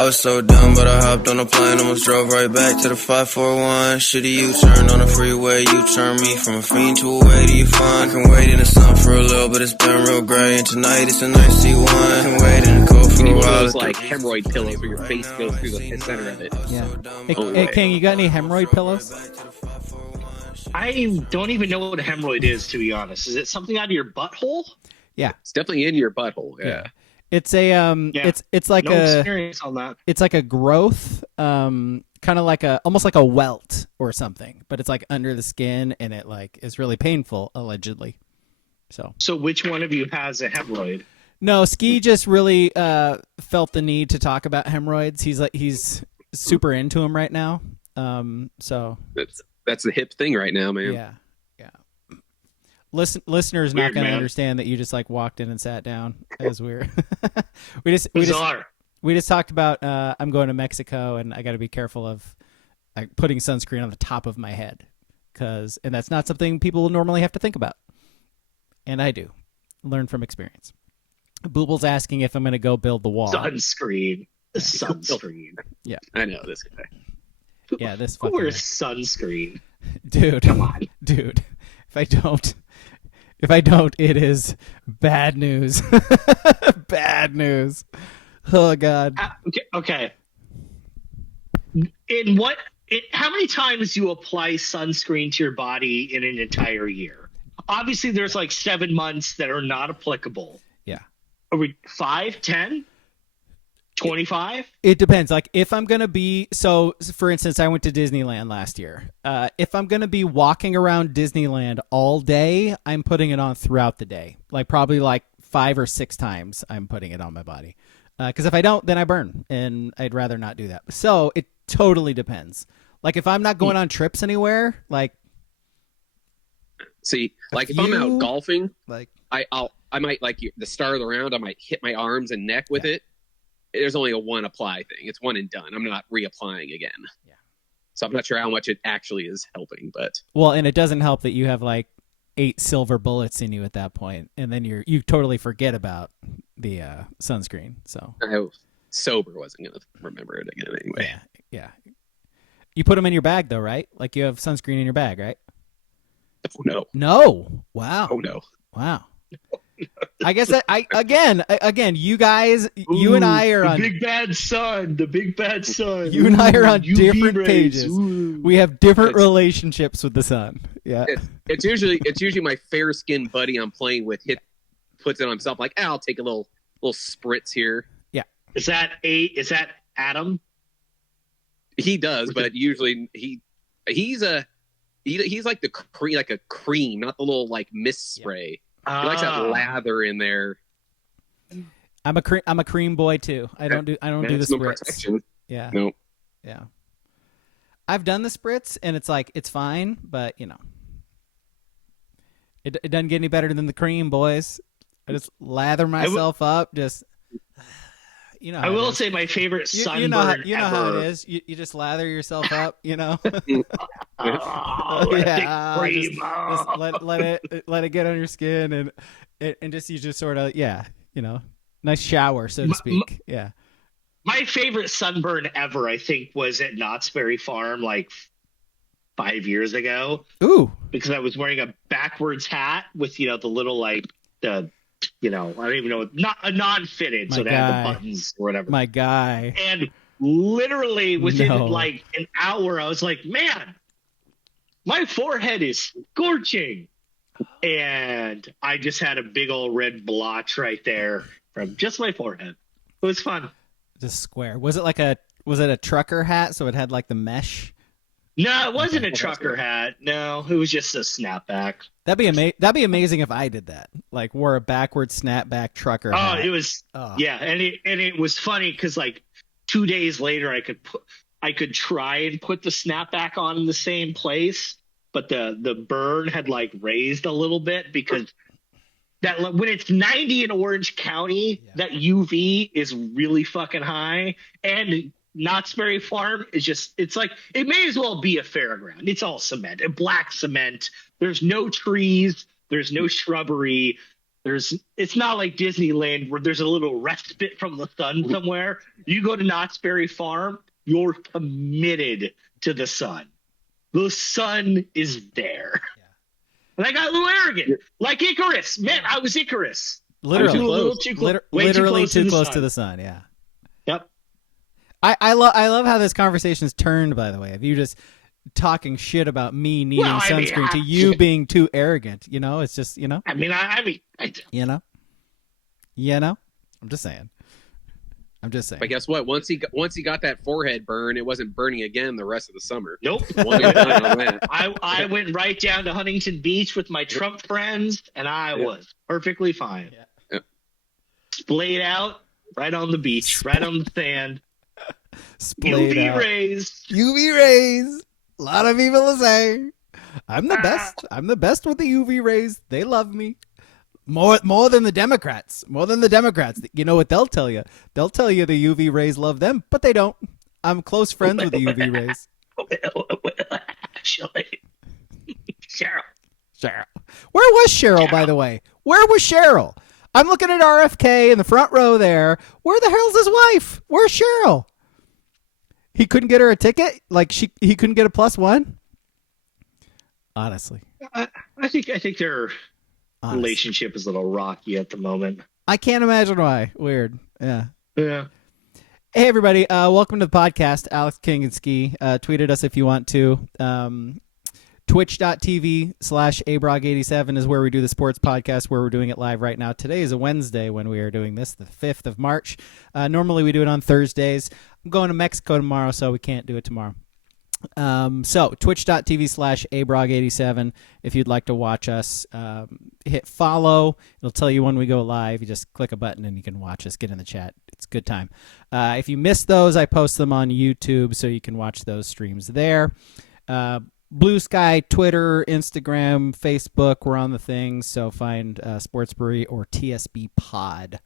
I was so dumb, but I hopped on a plane, almost drove right back to the 541. Shitty U-turn on the freeway, you turn me from a fiend to a way to you fun. I can wait in the sun for a little, but it's been real gray, and tonight it's a nice C1. I can wait in the cold for a while. Those like hemorrhoid pillows where your face goes through the center of it. Yeah. Hey, King, you got any hemorrhoid pillows? I don't even know what a hemorrhoid is, to be honest. Is it something out of your butthole? Yeah. It's definitely in your butthole. Yeah. It's a it's like no experience on that. It's like a growth, kind of like almost like a welt or something, but it's like under the skin and it like is really painful, allegedly. So which one of you has a hemorrhoid? No, Ski just really felt the need to talk about hemorrhoids. He's super into them right now. So that's the hip thing right now, man. Yeah. Listeners not going to understand that you just like walked in and sat down. As weird. we just talked about I'm going to Mexico and I got to be careful of putting sunscreen on the top of my head and that's not something people normally have to think about. And I do. Learn from experience. Booble's asking if I'm going to go build the wall. Sunscreen. Yeah. I know this guy. Yeah, this fucking wears sunscreen. Dude. Come on. Dude. If I don't, it is bad news. Bad news. Oh God. Okay. How many times do you apply sunscreen to your body in an entire year? Obviously, there's like 7 months that are not applicable. Yeah. Are we 5, 10, 25? It depends. Like if I'm going to be, so for instance, I went to Disneyland last year. If I'm going to be walking around Disneyland all day, I'm putting it on throughout the day. Like probably like 5 or 6 times I'm putting it on my body. Because if I don't, then I burn and I'd rather not do that. So it totally depends. Like if I'm not going on trips anywhere, like. See, like if I'm out golfing, like I might like the start of the round, I might hit my arms and neck with it. There's only a one apply thing. It's one and done. I'm not reapplying again. Yeah. So I'm not sure how much it actually is helping, but well, and it doesn't help that you have like 8 silver bullets in you at that point, and then you totally forget about the sunscreen. So sober wasn't gonna remember it again anyway. Yeah. You put them in your bag though, right? Like you have sunscreen in your bag, right? No. No. Wow. Oh no. Wow. I guess that again, you guys, you and I are on the big bad sun. You and I are on different rays. pages. We have different relationships with the sun. Yeah. It's usually my fair skinned buddy I'm playing with puts it on himself like, I'll take a little spritz here. Yeah. Is that Adam? He does, but usually he's like the cream, like a cream, not the little like mist spray. He likes that lather in there. I'm a cream boy too. I don't do the spritz. Yeah. No. Yeah. I've done the spritz and it's like it's fine, but you know, it doesn't get any better than the cream, boys. I just lather myself up, just you know. I will say my favorite sunburn. You know how it is. You just lather yourself up, you know. Just let it get on your skin and just you just sort of nice shower, so to speak. Yeah. My favorite sunburn ever, I think, was at Knott's Berry Farm like 5 years ago. Ooh. Because I was wearing a backwards hat with the little like the. I don't even know, not a non-fitted, so they had the buttons or whatever. My guy. And literally within like an hour, I was like, man, my forehead is scorching. And I just had a big old red blotch right there from just my forehead. It was fun. Just square. Was it a trucker hat? So it had like the mesh? No, it wasn't a trucker hat. No, it was just a snapback. That'd be amazing if I did that. Like wore a backward snapback trucker hat. Oh, it was yeah, and it was funny because like 2 days later I could try and put the snapback on in the same place, but the burn had like raised a little bit because that when it's 90 in Orange County, that UV is really fucking high. And Knott's Berry Farm is it's like, it may as well be a fairground. It's all cement, black cement. There's no trees. There's no shrubbery. It's not like Disneyland where there's a little respite from the sun somewhere. You go to Knott's Berry Farm, you're committed to the sun. The sun is there. Yeah. And I got a little arrogant, like Icarus. Man, I was Icarus. Literally, literally too close to the sun. Yeah. Yep. I love how this conversation's turned. By the way, of you just talking shit about me needing sunscreen to you being too arrogant. You know, it's just I mean, I'm just saying. But guess what? Once he got that forehead burn, it wasn't burning again the rest of the summer. Nope. I went right down to Huntington Beach with my Trump friends, and I was perfectly fine. Yeah. Splayed out right on the beach, right on the sand. UV rays. UV rays. A lot of people are saying I'm the best. I'm the best with the UV rays. They love me. More than the Democrats. More than the Democrats. You know what they'll tell you? They'll tell you the UV rays love them, but they don't. I'm close friends with the UV rays. Cheryl. Where was Cheryl, by the way? Where was Cheryl? I'm looking at RFK in the front row there. Where the hell's his wife? Where's Cheryl? He couldn't get her a ticket? Like he couldn't get a +1? Honestly. I think their relationship is a little rocky at the moment. I can't imagine why. Weird. Yeah. Yeah. Hey, everybody. Welcome to the podcast. Alex King and Ski. Tweet at us if you want to. Twitch.tv/abrog87 is where we do the sports podcast, where we're doing it live right now. Today is a Wednesday when we are doing this, the 5th of March. Normally we do it on Thursdays. I'm going to Mexico tomorrow, so we can't do it tomorrow. So twitch.tv/abrog87 if you'd like to watch us. Hit follow. It'll tell you when we go live. You just click a button and you can watch us. Get in the chat. It's a good time. If you miss those, I post them on YouTube, so you can watch those streams there. Blue Sky, Twitter, Instagram, Facebook, we're on the things, so find Sports Brewery or TSB Pod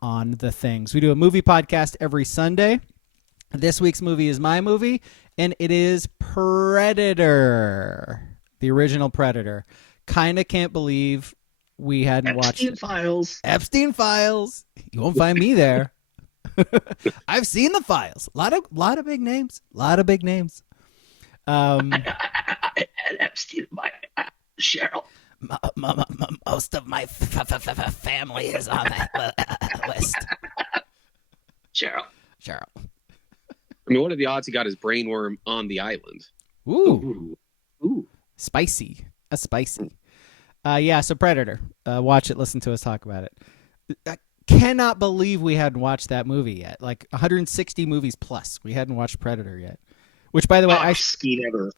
on the things. We do a movie podcast every Sunday. This week's movie is my movie, and it is Predator, the original Predator. Kind of can't believe we hadn't watched Epstein Files. You won't find me there. I've seen the files. A lot of big names. Epstein, Cheryl. Most of my family is on that list. Cheryl. I mean, what are the odds he got his brainworm on the island? Ooh. Spicy. Spicy. Yeah, so Predator. Watch it, listen to us talk about it. I cannot believe we hadn't watched that movie yet. Like 160 movies plus. We hadn't watched Predator yet. Which, by the way, Ski never.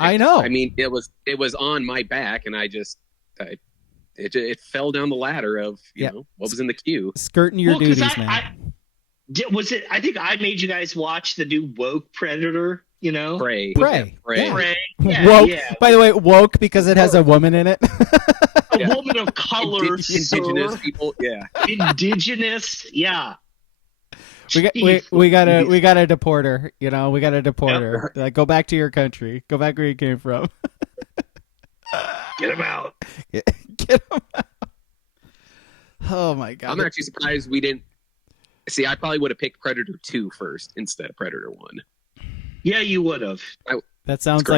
I know. I mean, it was on my back, and it fell down the ladder of you know what was in the queue. Skirting your duties, man. I think I made you guys watch the new woke Predator. You know, Prey. Yeah, woke. Yeah. By the way, woke because it has a woman in it. A woman of color, indigenous people. Yeah, indigenous. Yeah. We gotta deport her. You know, we gotta deport her. Like, go back to your country. Go back where you came from. Get him out. Get him out. Oh my God! I'm actually surprised we didn't. See, I probably would have picked Predator 2 first instead of Predator 1. Yeah, you would have. That sounds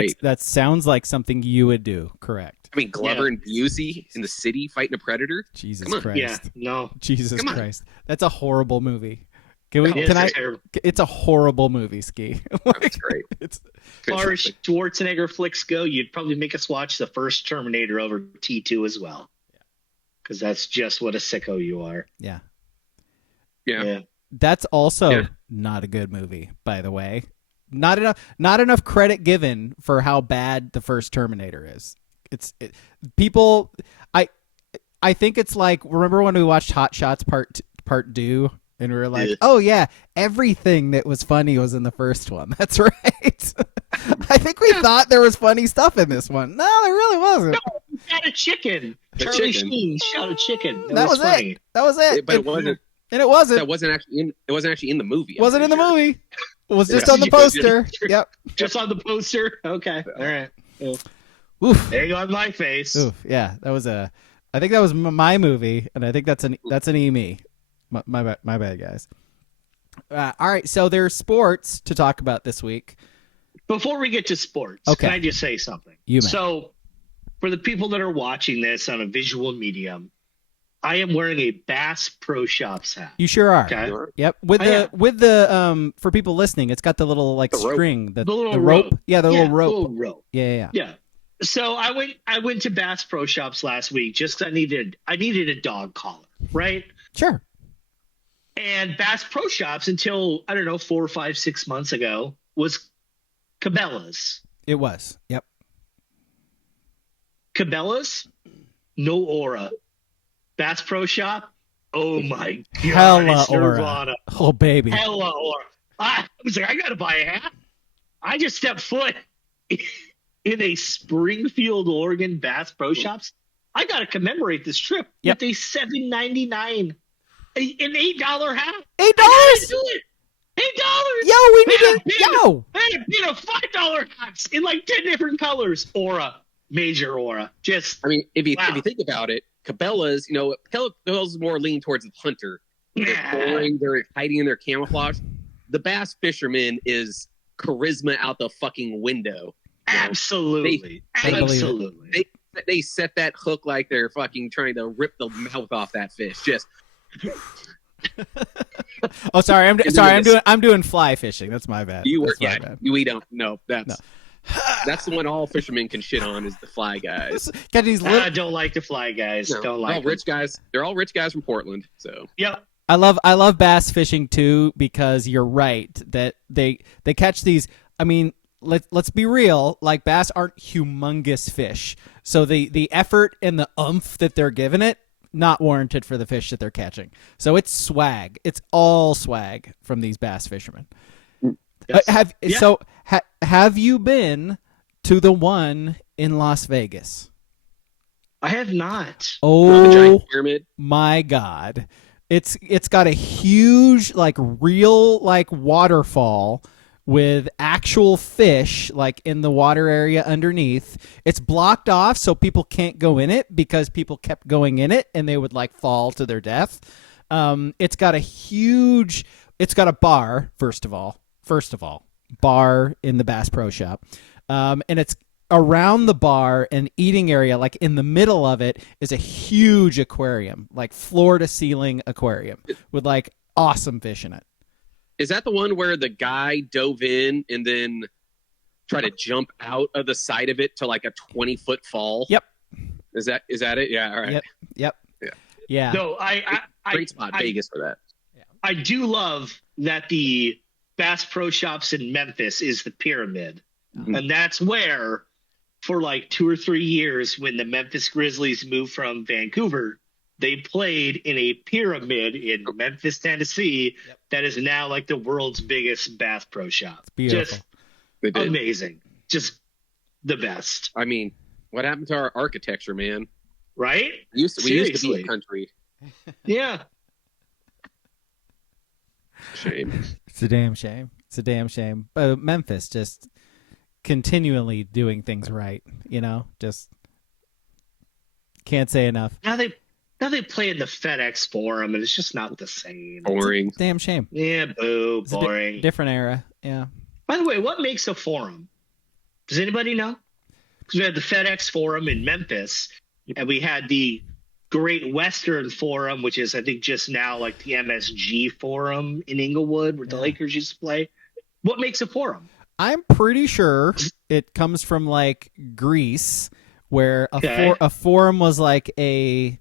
like something you would do. Correct. I mean, Glover and Busey in the city fighting a predator. Jesus Christ! Yeah, no. Jesus Christ! That's a horrible movie. It's a horrible movie, Ski. That's great. As far as Schwarzenegger flicks go, you'd probably make us watch the first Terminator over T2 as well. Because that's just what a sicko you are. Yeah. That's also not a good movie, by the way. Not enough credit given for how bad the first Terminator is. People. I think it's like, remember when we watched Hot Shots Part 2? And we were like, oh, yeah, everything that was funny was in the first one. That's right. I think we thought there was funny stuff in this one. No, there really wasn't. No, he shot a chicken. Charlie Sheen shot a chicken. That was funny. That was it. But it wasn't. And it wasn't. It wasn't actually in the movie. Wasn't in the movie. It was just on the poster. Yep. Just on the poster? Okay. All right. Oof. There you go on my face. Oof. Yeah, that was a I think that was my movie, and I think that's an me. My bad, guys. All right, so there's sports to talk about this week. Before we get to sports, okay. Can I just say something? You may. So, for the people that are watching this on a visual medium, I am wearing a Bass Pro Shops hat. You sure are. Okay. Yep. With the for people listening, it's got the little like string, the little rope. Yeah, the little rope. Little rope. Yeah. So I went to Bass Pro Shops last week just 'cause I needed a dog collar, right? Sure. And Bass Pro Shops until I don't know 4 or 5, 6 months ago was Cabela's. It was. Yep. Cabela's, no aura. Bass Pro Shop, oh my god, hella it's aura. Nirvana. Oh baby, hella aura. I was like, I gotta buy a hat. I just stepped foot in a Springfield, Oregon Bass Pro Shops. I gotta commemorate this trip with a $7.99, an $8 hat. $8. $8. Yo, we need to. I had a $5 hats in like 10 different colors. Aura, major aura. Just, I mean, if you think about it, Cabela's, Cabela's more lean towards the hunter. They're boring. They're hiding in their camouflage. The bass fisherman is charisma out the fucking window. Absolutely. They set that hook like they're fucking trying to rip the mouth off that fish. Just. Oh, sorry. I'm doing fly fishing. That's my bad. We don't know. That's the one all fishermen can shit on is the fly guys. I don't like the fly guys. No, don't like rich guys. They're all rich guys from Portland. So yep. I love bass fishing too because you're right that they catch these. I mean, let's be real. Like bass aren't humongous fish, so the effort and the oomph that they're giving it not warranted for the fish that they're catching. So it's swag. It's all swag from these bass fishermen. Yes. Have you been to the one in Las Vegas? I have not. Oh, the giant pyramid. My God. It's got a huge, like, real, like, waterfall with actual fish, like, in the water area underneath. It's blocked off so people can't go in it because people kept going in it and they would, like, fall to their death. It's got a bar, first of all, bar in the Bass Pro Shop. And it's around the bar and eating area, like in the middle of it, is a huge aquarium, like floor to ceiling aquarium with like awesome fish in it. Is that the one where the guy dove in and then tried to jump out of the side of it to like a 20-foot fall? Yep. Is that it? Yeah. All right. Yep. Yeah. No, great spot, Vegas for that. I do love that the Bass Pro Shops in Memphis is the pyramid. Mm-hmm. And that's where, for like 2 or 3 years, when the Memphis Grizzlies moved from Vancouver, they played in a pyramid in Memphis, Tennessee, that is now like the world's biggest Bass Pro Shop. It's beautiful. Just amazing. Just the best. I mean, what happened to our architecture, man? Right? We used to be a country. Yeah. Shame. It's a damn shame. But Memphis just continually doing things right, just can't say enough. Now they play in the FedEx Forum and it's just not the same. Boring. Damn shame. Yeah, boo, It's boring. Different era. Yeah. By the way, what makes a forum? Does anybody know? Because we had the FedEx Forum in Memphis and we had the Great Western Forum, which is, I think, just now like the MSG Forum in Inglewood where the Lakers used to play. What makes a forum? I'm pretty sure it comes from like Greece, where a forum was like it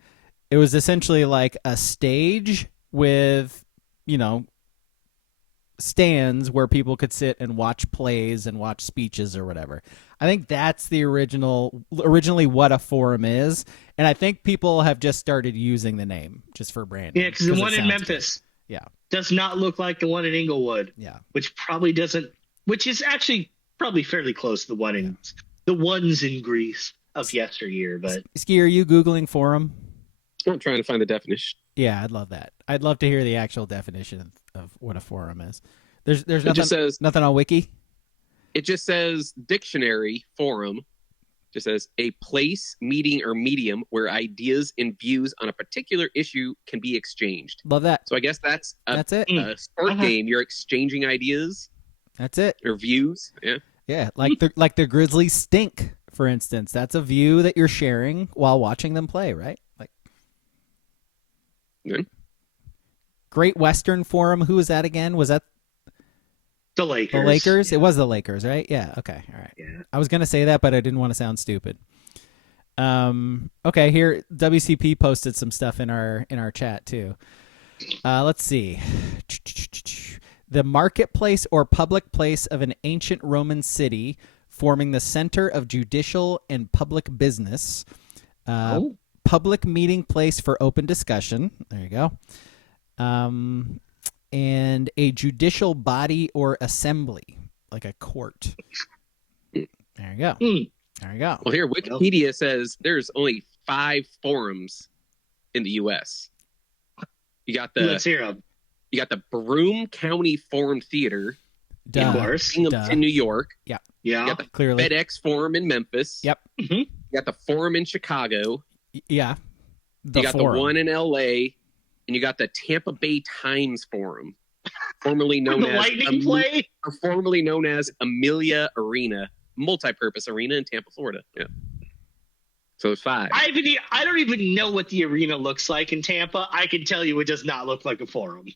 was essentially like a stage with, stands where people could sit and watch plays and watch speeches or whatever. I think that's the originally what a forum is, and I think people have just started using the name just for branding. Yeah, because the one in Memphis, does not look like the one in Inglewood. Yeah, which is actually probably fairly close to the one in the ones in Greece of yesteryear. But Ski, are you Googling forum? I'm trying to find the definition. Yeah, I'd love that. I'd love to hear the actual definition of what a forum is. There's nothing, nothing on Wiki. It just says dictionary forum. Just says a place, meeting, or medium where ideas and views on a particular issue can be exchanged. Love that. So I guess that's it. A sport game. You're exchanging ideas. That's it. Or views. Yeah. Yeah, like the Grizzlies stink, for instance. That's a view that you're sharing while watching them play, right? Like. Yeah. Great Western Forum. Who was that again? Was that the Lakers? The Lakers? Yeah. It was the Lakers, right? Yeah. Okay. All right. Yeah. I was gonna say that, but I didn't want to sound stupid. Okay. Here, WCP posted some stuff in our chat too. Let's see. The marketplace or public place of an ancient Roman city, forming the center of judicial and public business. Public meeting place for open discussion. There you go. And a judicial body or assembly, like a court. There you go. There you go. Well, here, Wikipedia says there's only 5 forums in the U.S. Let's hear them. You got the Broome County Forum Theater in Binghamton, New York. Yeah. You got the clearly FedEx Forum in Memphis. Yep. Mm-hmm. You got the Forum in Chicago. Yeah. You got the one in L.A. And you got the Tampa Bay Times Forum, formerly known as Amelia Arena, multi-purpose arena in Tampa, Florida. Yeah. So it's 5. I don't even know what the arena looks like in Tampa. I can tell you it does not look like a forum.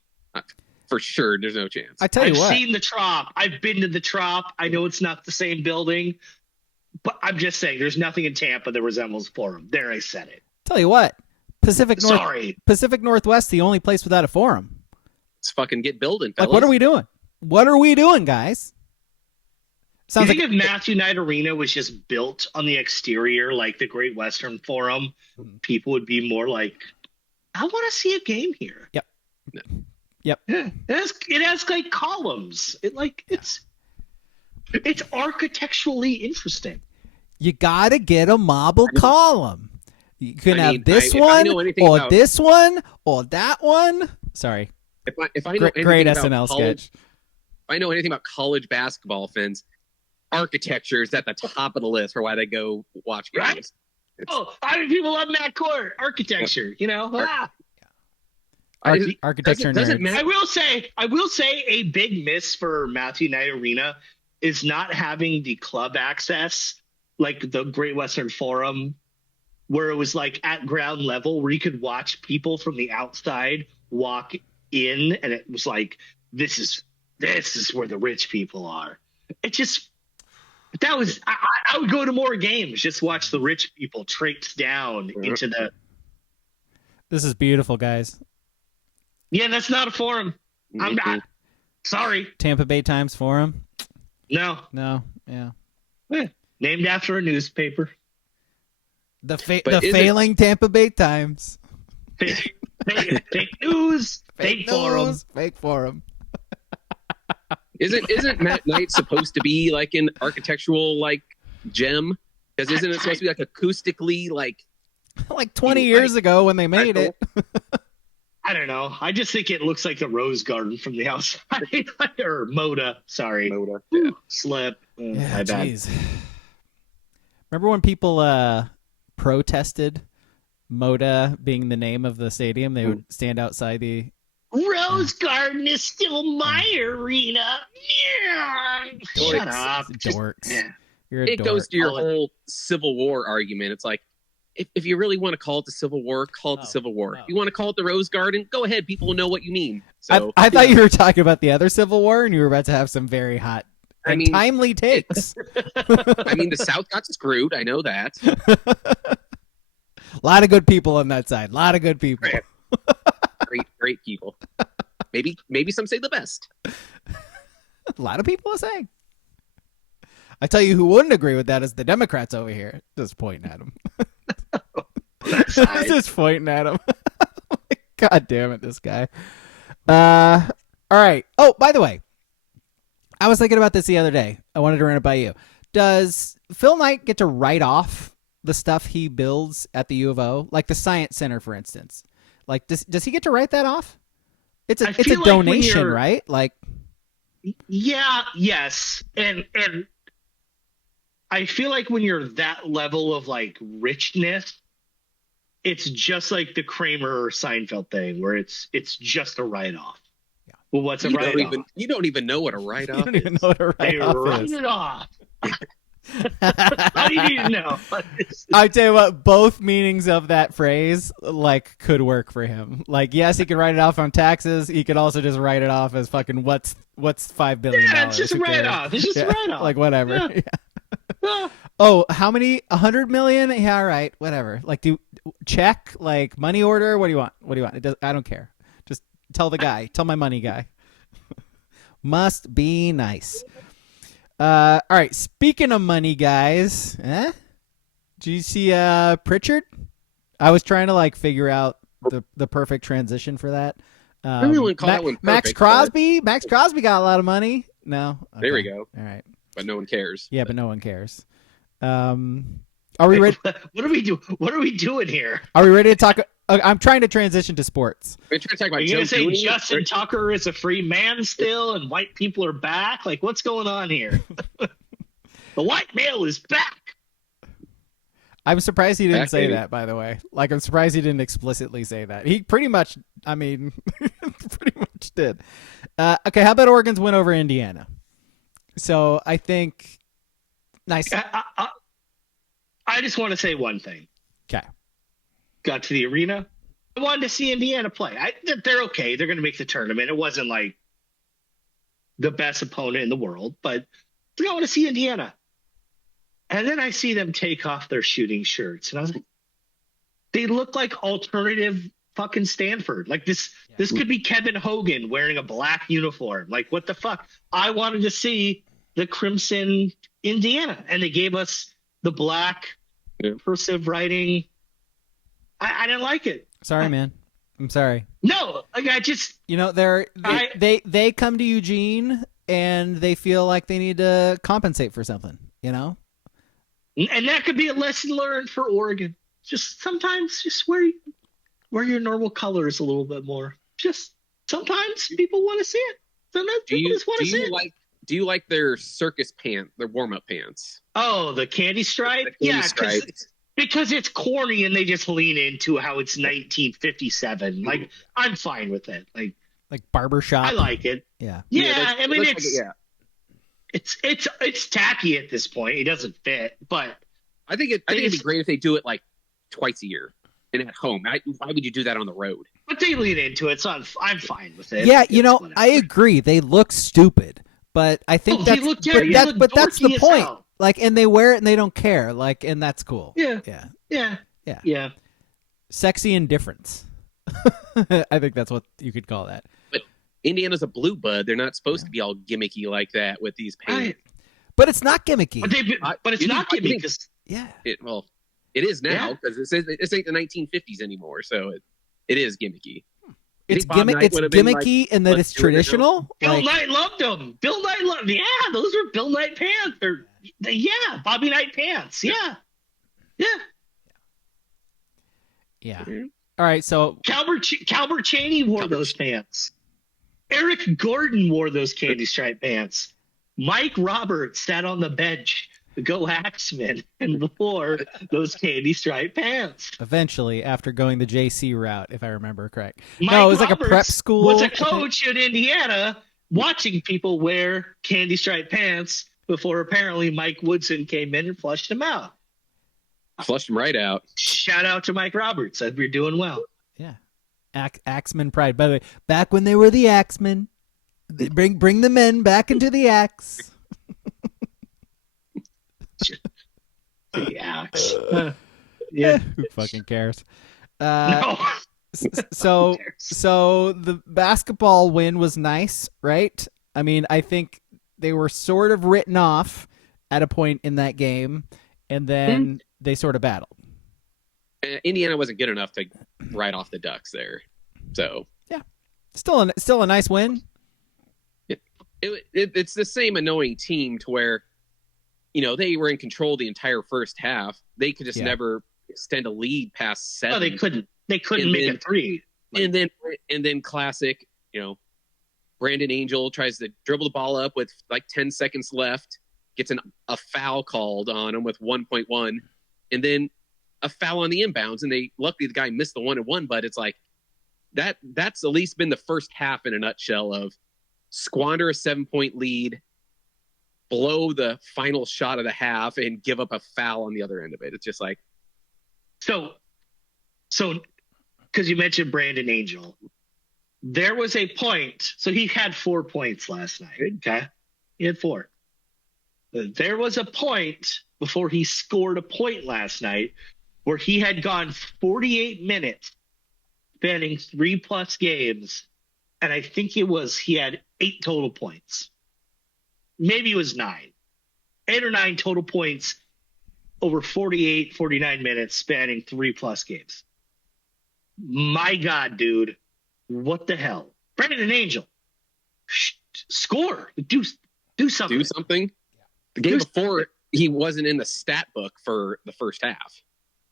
For sure, there's no chance. I tell you what. I've seen the Trop. I've been to the Trop. I know it's not the same building, but I'm just saying there's nothing in Tampa that resembles forum. There, I said it. Tell you what. Pacific Northwest, the only place without a forum. Let's fucking get building, fellas. Like, what are we doing? What are we doing, guys? Sounds like if Matthew Knight Arena was just built on the exterior like the Great Western Forum, people would be more like, I want to see a game here. Yep. No. Yep. Yeah. It has like columns. It's architecturally interesting. You gotta get a marble column. You can have this one, or this one, or that one. Sorry. If I know great anything SNL about college, sketch. If I know anything about college basketball fans, architecture is at the top of the list for why they go watch games. Right? How many people love Matt Court? Architecture, you know. Architecture nerds. I will say a big miss for Matthew Knight Arena is not having the club access like the Great Western Forum, where it was like at ground level where you could watch people from the outside walk in, and it was like, this is where the rich people are. It just, I would go to more games, just watch the rich people traipse down into the. This is beautiful, guys. Yeah, that's not a forum. I'm not. Sorry. Tampa Bay Times Forum? No. Yeah. Named after a newspaper. The failing Tampa Bay Times. Fake news. Fake forum. Fake forum. Isn't Matt Knight supposed to be like an architectural like gem? Because isn't it supposed to be like acoustically like 20 years ago when they made it? I don't know. I just think it looks like the Rose Garden from the outside. Or Moda. Sorry. Moda. Yeah. Slip. Yeah, my bad. Geez. Remember when people protested Moda being the name of the stadium? They would stand outside the Rose Garden is still my arena. Yeah. Shut up. Dorks. Yeah. You're a it dork. goes to your whole Civil War argument. It's like, if you really want to call it the Civil War, call it the Civil War. If you want to call it the Rose Garden, go ahead. People will know what you mean. So I thought you were talking about the other Civil War, and you were about to have some very hot and timely takes. I mean, the South got screwed. I know that. A lot of good people on that side. A lot of good people. Great people. Maybe some say the best. A lot of people are saying. I tell you who wouldn't agree with that is the Democrats over here. Just pointing at them. Just pointing at him. God damn it, this guy. All right. Oh, by the way, I was thinking about this the other day. I wanted to run it by you. Does Phil Knight get to write off the stuff he builds at the U of O? Like the Science Center, for instance. Like, does he get to write that off? It's a donation, right? Like, yeah, yes. And I feel like when you're that level of like richness, it's just like the Kramer or Seinfeld thing where it's just a write-off. Yeah. Well, what's a write-off? You don't even know what a write-off You don't even know what a They write-off write is. it off. How do you need to know? I tell you what, both meanings of that phrase like could work for him. Like, yes, he could write it off on taxes. He could also just write it off as fucking what's $5 billion. Yeah, it's just a write-off. It's just a write-off. Like whatever. Yeah. Yeah. Oh, how many? 100 million? Yeah, all right, whatever. Like, do check, like money order. What do you want? What do you want? It does. I don't care. Just tell the guy. Tell my money guy. Must be nice. All right. Speaking of money, guys, did you see Pritchard? I was trying to like figure out the perfect transition for that. Everyone call that one perfect, Max Crosby. Max Crosby got a lot of money. No, okay. There we go. All right, but no one cares. Yeah, but no one cares. Are we ready? What are we doing here? Are we ready to talk? I'm trying to transition to sports. We're trying to talk about. Are you gonna say Justin Tucker is a free man still, and white people are back? Like, what's going on here? The white male is back. I'm surprised he didn't Back, say baby. that. By the way, like I'm surprised he didn't explicitly say that. He pretty much, I mean, pretty much did. Okay, how about Oregon's win over Indiana? So I think nice. I just want to say one thing. Okay. Got to the arena. I wanted to see Indiana play. They're okay. They're going to make the tournament. It wasn't like the best opponent in the world, but I want to see Indiana. And then I see them take off their shooting shirts, and I was like, they look like alternative fucking Stanford. Like this could be Kevin Hogan wearing a black uniform. Like, what the fuck? I wanted to see the Crimson Indiana, and they gave us the black cursive writing. I didn't like it. Sorry, man. I'm sorry. No, like I just they come to Eugene and they feel like they need to compensate for something, you know? And that could be a lesson learned for Oregon. Just sometimes just wear your normal colors a little bit more. Just sometimes people want to see it. Sometimes people just want to see it. Do you like their circus pants, their warm-up pants? Oh, the candy stripe? Because it's corny and they just lean into how it's 1957. Like, I'm fine with it. Like barbershop. I like it. Yeah. Yeah, I mean, it's tacky at this point. It doesn't fit, but I think it'd be great if they do it like twice a year and at home. Why would you do that on the road? But they lean into it, so I'm fine with it. Yeah, whatever. I agree. They look stupid, but I think that's the point. Hell. Like, and they wear it and they don't care. Like, and that's cool. Yeah. Sexy indifference. I think that's what you could call that. But Indiana's a blue bud. They're not supposed to be all gimmicky like that with these pants. But it's not gimmicky. But it's not gimmicky. It is now because this ain't the 1950s anymore. So it is gimmicky. It's gimmicky in that it's traditional. Bill Knight loved them. Bill Knight loved them. Yeah, those are Bill Knight pants. Bobby Knight pants. Yeah. All right, so Calbert Chaney wore those pants. Eric Gordon wore those candy stripe pants. Mike Roberts sat on the bench, the Go Axemen, and wore those candy stripe pants. Eventually, after going the JC route, if I remember correct. Mike no, it was Roberts like a prep school. Was a coach in Indiana watching people wear candy stripe pants before apparently Mike Woodson came in and flushed them out. Flushed them right out. Shout out to Mike Roberts. Said we're doing well. Yeah. Axeman pride. By the way, back when they were the Axemen, bring the men back into the axe. The axe. Yeah. Who fucking cares? No. So the basketball win was nice, right? I mean, I think they were sort of written off at a point in that game, and then they sort of battled. Indiana wasn't good enough to write off the Ducks there. So yeah, still a nice win. It's the same annoying team to where, they were in control the entire first half. They could just never extend a lead past 7. Oh, they couldn't. They couldn't make a 3. And then classic, Brandon Angel tries to dribble the ball up with like 10 seconds left, gets a foul called on him with 1.1, and then a foul on the inbounds, and luckily the guy missed the 1-1, but it's like that's at least been the first half in a nutshell of squander a 7-point lead, blow the final shot of the half, and give up a foul on the other end of it. It's just like so because you mentioned Brandon Angel, there was a point. So he had 4 points last night. Okay, he had 4. There was a point before he scored a point last night where he had gone 48 minutes spanning 3+ games, and I think he had 8 total points. Maybe it was 9. 8 or 9 total points over 48, 49 minutes spanning 3+ games. My God, dude. What the hell? Brandon Angel. Score. Do something. Do something. The game before, he wasn't in the stat book for the first half.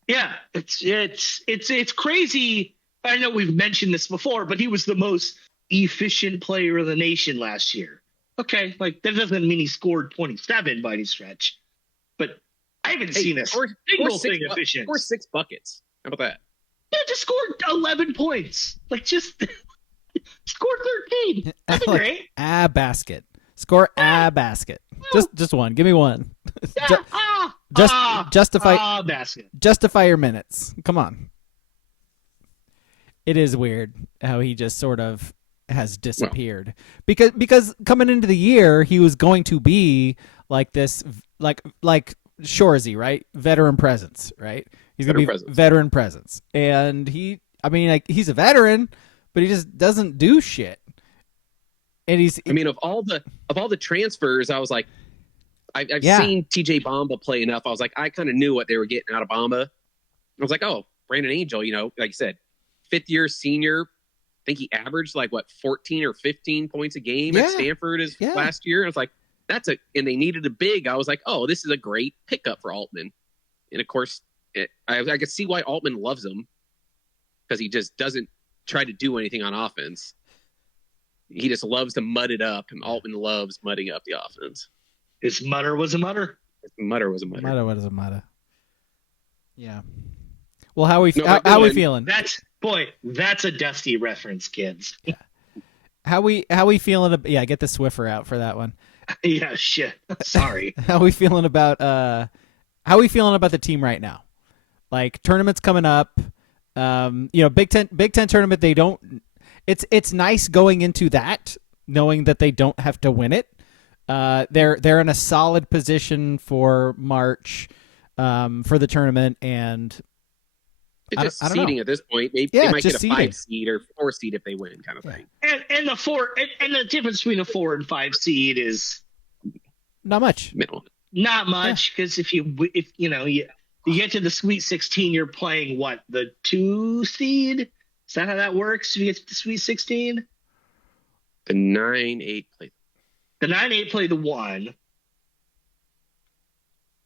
Yeah, it's crazy. I know we've mentioned this before, but he was the most efficient player of the nation last year. Okay, like that doesn't mean he scored 27 by any stretch, but I haven't seen a single thing efficient. Score 6 buckets. How about that? Yeah, just scored 11 points. Like just score 13. That's like, great. Basket. Score a basket. Just one. Give me one. Justify basket. Justify your minutes. Come on. It is weird how he just sort of has disappeared. Because coming into the year, he was going to be like this, like Shorzy, right? Veteran presence, right? He's going to be veteran presence. And he's a veteran, but he just doesn't do shit. And of all the transfers, I was like, I've seen TJ Bamba play enough. I was like, I kind of knew what they were getting out of Bamba. I was like, oh, Brandon Angel, like you said, 5th-year senior. I think he averaged 14 or 15 points a game at Stanford last year. And I was like, and they needed a big. I was like, oh, this is a great pickup for Altman. And of course, I could see why Altman loves him, because he just doesn't try to do anything on offense. He just loves to mud it up, and Altman loves mudding up the offense. His mutter was a mutter. Mutter was a mutter. Mutter was a mutter. Yeah. Well, how are we feeling? That's a Dusty reference, kids. Yeah. How we feeling? Get the Swiffer out for that one. Yeah, shit. Sorry. How we feeling about the team right now? Like, tournaments coming up. Big Ten tournament. They don't. It's nice going into that, knowing that they don't have to win it. They're in a solid position for March, for the tournament, and it's just seeding at this point. They might get a 5 seed or 4 seed if they win, kind of thing. And the 4 and the difference between a 4 and 5 seed is not much. Minimal. Not much, because if you get to the Sweet 16, you're playing what, the 2 seed? Is that how that works? If you get to the Sweet 16, the 9-8 play. The 9-8 play the 1.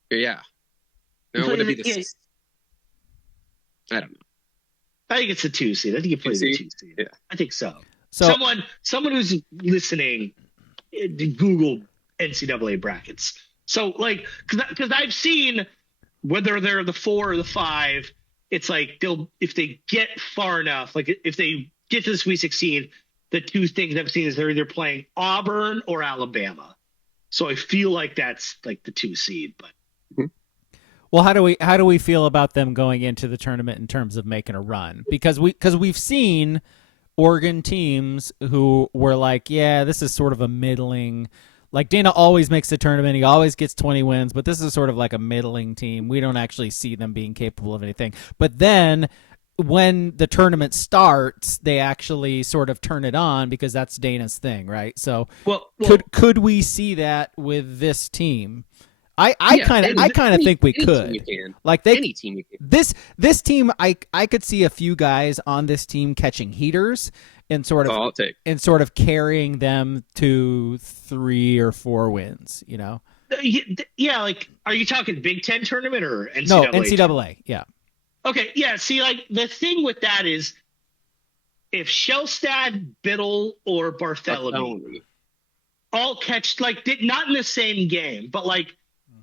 Yeah. No, would it be the 6? I don't know. I think it's the 2 seed. I think you play the 2 seed. Yeah. I think so. Someone who's listening, Google NCAA brackets. So, because I've seen whether they're the 4 or the 5, it's like if they get far enough, like if they get to the Sweet 16, the 2 things I've seen is they're either playing Auburn or Alabama. So I feel like that's like the 2 seed. But well, how do we feel about them going into the tournament in terms of making a run? Because we've seen Oregon teams who were like, yeah, this is sort of a middling. Like, Dana always makes the tournament. He always gets 20 wins, but this is sort of like a middling team. We don't actually see them being capable of anything. But then when the tournament starts, they actually sort of turn it on, because that's Dana's thing, right? So could we see that with this team? I kind of think we could. Like any team you can. This team, I could see a few guys on this team catching heaters and sort of carrying them to 3 or 4 wins, Yeah, like, are you talking Big Ten tournament or NCAA? No, NCAA, yeah. Okay, yeah, see, like, the thing with that is if Shelstad, Biddle, or Bartholomew all catch, like, not in the same game, but like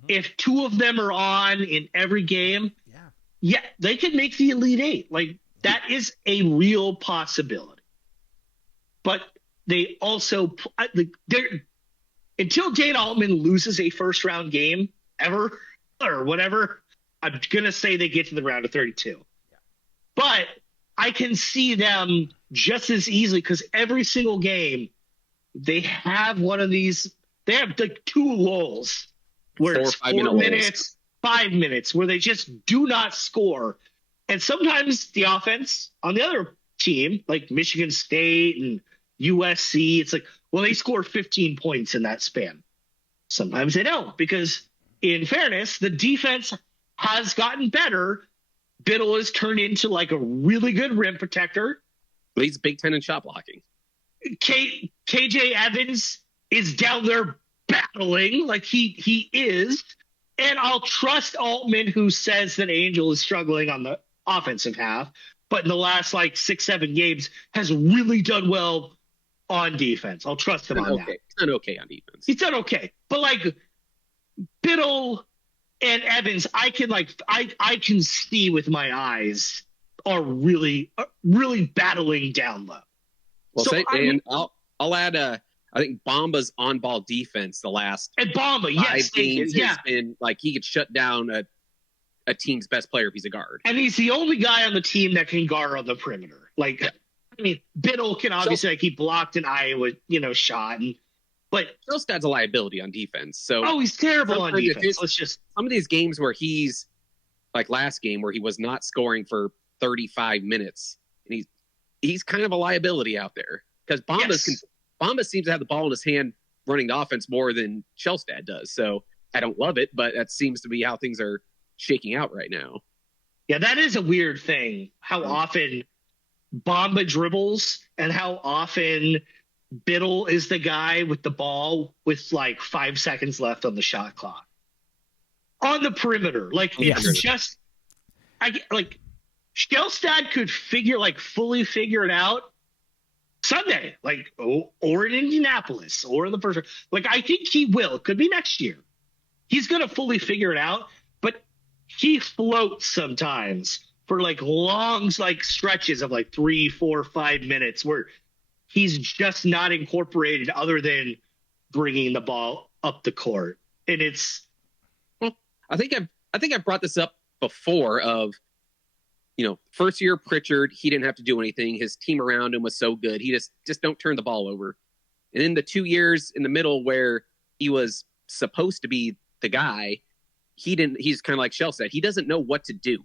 if two of them are on in every game, yeah, they could make the Elite Eight. Like, that is a real possibility. But they also, until Dana Altman loses a first round game ever or whatever, I'm going to say they get to the round of 32. But I can see them just as easily, because every single game they have one of these. They have like two lulls where it's 4 minutes, 5 minutes, where they just do not score. And sometimes the offense on the other team, like Michigan State and USC, it's like, well, they score 15 points in that span. Sometimes they don't, because in fairness, the defense has gotten better. Biddle has turned into like a really good rim protector. But he's Big Ten in shot blocking. KJ Evans is down there battling like he is. And I'll trust Altman, who says that Angel is struggling on the offensive half, but in the last like 6-7 games has really done well on defense. I'll trust him on that. He's done okay on defense. He's done okay. But like Biddle and Evans, I can see with my eyes are really battling down low. Well, I'll add I think Bamba's on-ball defense the last and Bamba, yes, games has been like he could shut down a team's best player if he's a guard. And he's the only guy on the team that can guard on the perimeter. Like, I mean, Biddle can obviously he blocked an Iowa, shot, but Shelstad's a liability on defense. So he's terrible on defense. Some of these games where he's like last game where he was not scoring for 35 minutes, and he's kind of a liability out there because Bamba seems to have the ball in his hand running the offense more than Shelstad does. So I don't love it, but that seems to be how things are shaking out right now. Yeah, that is a weird thing, how often Bamba dribbles and how often Biddle is the guy with the ball with like 5 seconds left on the shot clock. On the perimeter. Like, it's just Shelstad could fully figure it out Sunday, or in Indianapolis, or in the first. Like, I think he will. It could be next year. He's going to fully figure it out, but he floats sometimes for long stretches of 3, 4, 5 minutes where he's just not incorporated other than bringing the ball up the court. And it's. Well, I think I've brought this up before of. First year Pritchard, he didn't have to do anything. His team around him was so good. He just don't turn the ball over. And in the 2 years in the middle where he was supposed to be the guy, he's kind of like Shelstad. He doesn't know what to do.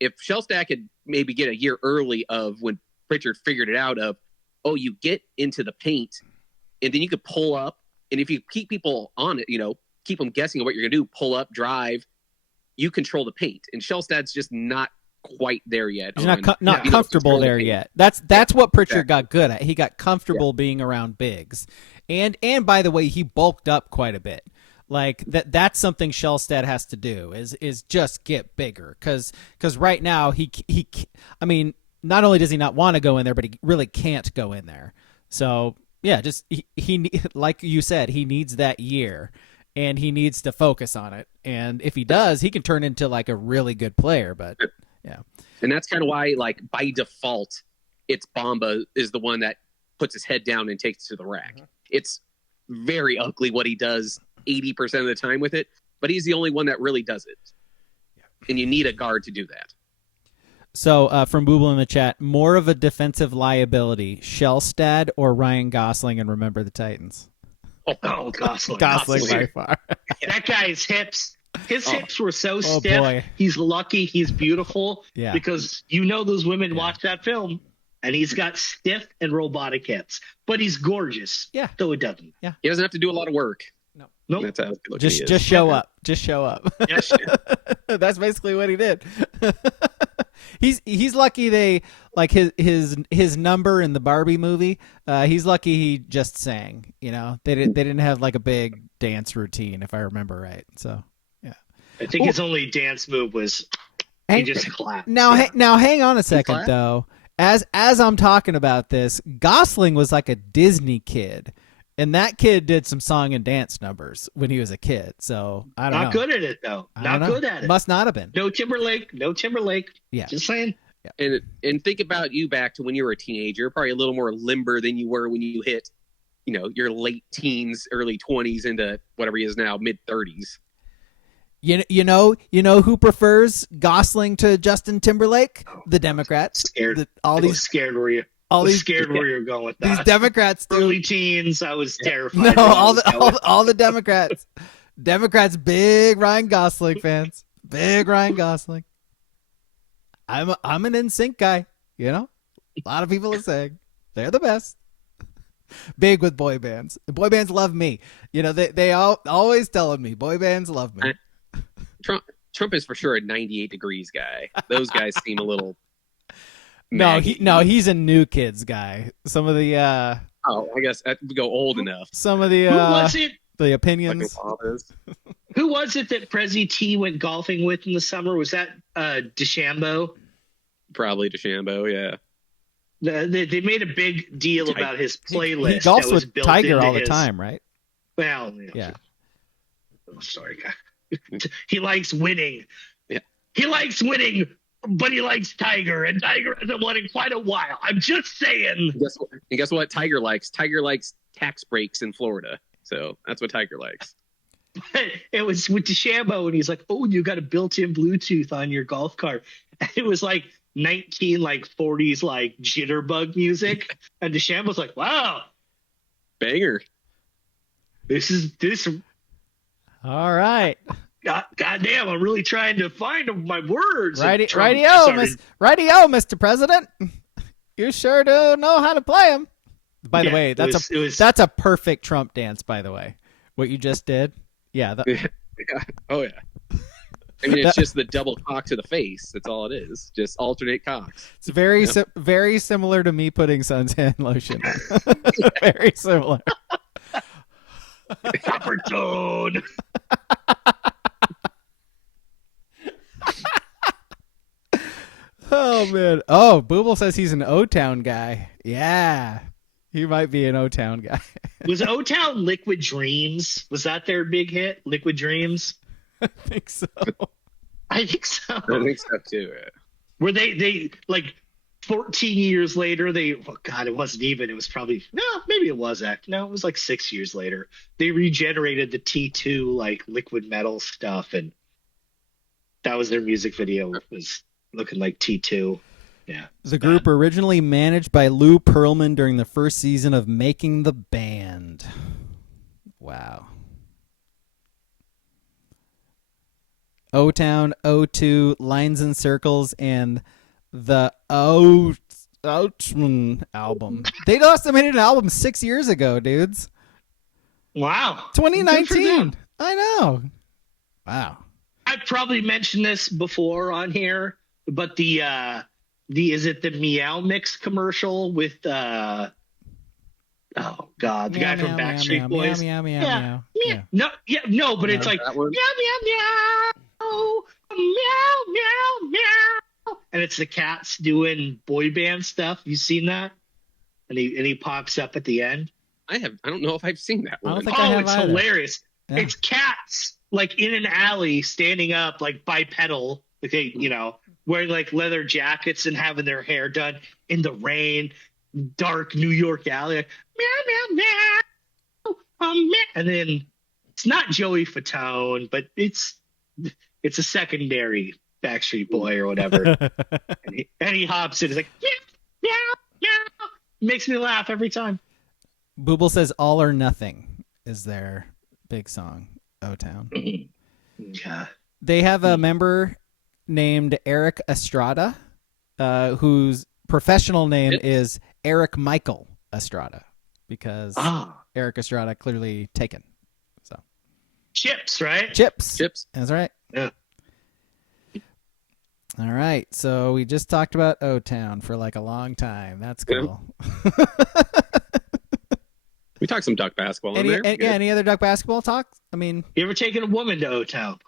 If Shelstad could maybe get a year early of when Pritchard figured it out of, you get into the paint and then you could pull up. And if you keep people on it, keep them guessing what you're going to do, pull up, drive, you control the paint. And Shelstad's just not quite there yet. He's not comfortable there yet. That's what Pritchard got good at. He got comfortable being around bigs. And by the way, he bulked up quite a bit. Like that's something Shelstad has to do is just get bigger cuz right now he I mean, not only does he not want to go in there, but he really can't go in there. So, yeah, just he like you said, he needs that year and he needs to focus on it. And if he does, he can turn into a really good player, but yeah. And that's kind of why, by default, it's Bamba is the one that puts his head down and takes it to the rack. Mm-hmm. It's very ugly what he does 80% of the time with it, but he's the only one that really does it. Yeah. And you need a guard to do that. So from Booble in the chat, more of a defensive liability, Shelstad or Ryan Gosling and Remember the Titans? Oh, Gosling. Gosling by far. That guy's hips. His hips were so stiff. Boy. He's lucky. He's beautiful. Yeah. Because those women watch that film, and he's got stiff and robotic hips. But he's gorgeous. Yeah. So it doesn't. Yeah. He doesn't have to do a lot of work. No. Nope. That's how just show up. Just show up. Yes. That's basically what he did. He's lucky they his number in the Barbie movie. He's lucky he just sang. They didn't have a big dance routine, if I remember right. So. I think his only dance move was he just clapped. Now hang on a second though. As I'm talking about this, Gosling was like a Disney kid, And that kid did some song and dance numbers when he was a kid. So I don't know. Not good at it though. Not good at it. Must not have been. No Timberlake. Yeah. Just saying. And think about you back to when you were a teenager, probably a little more limber than you were when you hit, your late teens, early 20s into whatever he is now, mid 30s. You know who prefers Gosling to Justin Timberlake? The Democrats. Scared. Scared where you were going with that. These Democrats, dude. Early teens, I was terrified. No, all the Democrats. Democrats, big Ryan Gosling fans. Big Ryan Gosling. I'm an NSYNC guy. A lot of people are saying they're the best. Big with boy bands. The boy bands love me. They always telling me boy bands love me. Trump is for sure a 98 degrees guy. Those guys seem a little. He's a New Kids guy. Some of the. I guess we go old enough. Some of the. Who was it? The opinions. Who was it that Prezi T went golfing with in the summer? Was that DeChambeau? Probably DeChambeau, yeah. They made a big deal about his playlist. He golfs with Tiger all the time, right? Well, yeah. Oh, sorry, guy. He likes winning. Yeah. He likes winning, but he likes Tiger, and Tiger hasn't won in quite a while. I'm just saying. Guess what Tiger likes? Tiger likes tax breaks in Florida. So that's what Tiger likes. It was with DeChambeau, and he's like, "Oh, you got a built-in Bluetooth on your golf cart." And it was like 40s jitterbug music, and DeChambeau's like, "Wow, banger! This." All right. God damn, I'm really trying to find my words. Radio, Mr. President. You sure do know how to play them. By the way, that's a perfect Trump dance, by the way. What you just did. Yeah. Oh, yeah. I mean, it's just the double cock to the face. That's all it is. Just alternate cocks. It's very very similar to me putting suntan lotion on. Very similar. Copper tone. Oh, man. Oh, Booble says he's an O-Town guy. Yeah. He might be an O-Town guy. Was O-Town Liquid Dreams? Was that their big hit? Liquid Dreams? I think so. I think so. I think so, too. Yeah. Were they 14 years later, it wasn't even. It was probably, maybe it was. No, it was 6 years later. They regenerated the T2, liquid metal stuff, and that was their music video. It was looking like T2. Yeah. The group originally managed by Lou Pearlman during the first season of Making the Band. Wow. O-Town, O2, Lines and Circles, and the Ouchman album. They also made an album 6 years ago, dudes. Wow. 2019. I know. Wow. I've probably mentioned this before on here, but the is it the Meow Mix commercial with the guy from Backstreet Boys? Meow. No, but it's like meow meow meow meow meow meow, and it's the cats doing boy band stuff. You seen that? And he pops up at the end. I don't know if I've seen that one. I don't think I have it's either. Hilarious. Yeah. It's cats in an alley standing up bipedal, wearing leather jackets and having their hair done in the rain, dark New York alley. Meow meow meow. And then it's not Joey Fatone, but it's a secondary Backstreet Boy or whatever. and he hops in. He's like meow meow meow. Makes me laugh every time. Booble says All or Nothing is their big song, O-Town. Yeah. They have a member named Eric Estrada, whose professional name is Eric Michael Estrada, because Eric Estrada clearly taken. So Chips, right? Chips. That's right. Yeah. All right. So we just talked about O-Town for a long time. That's cool. We talked some duck basketball in there. Any other duck basketball talk? I mean, You ever taken a woman to O-Town?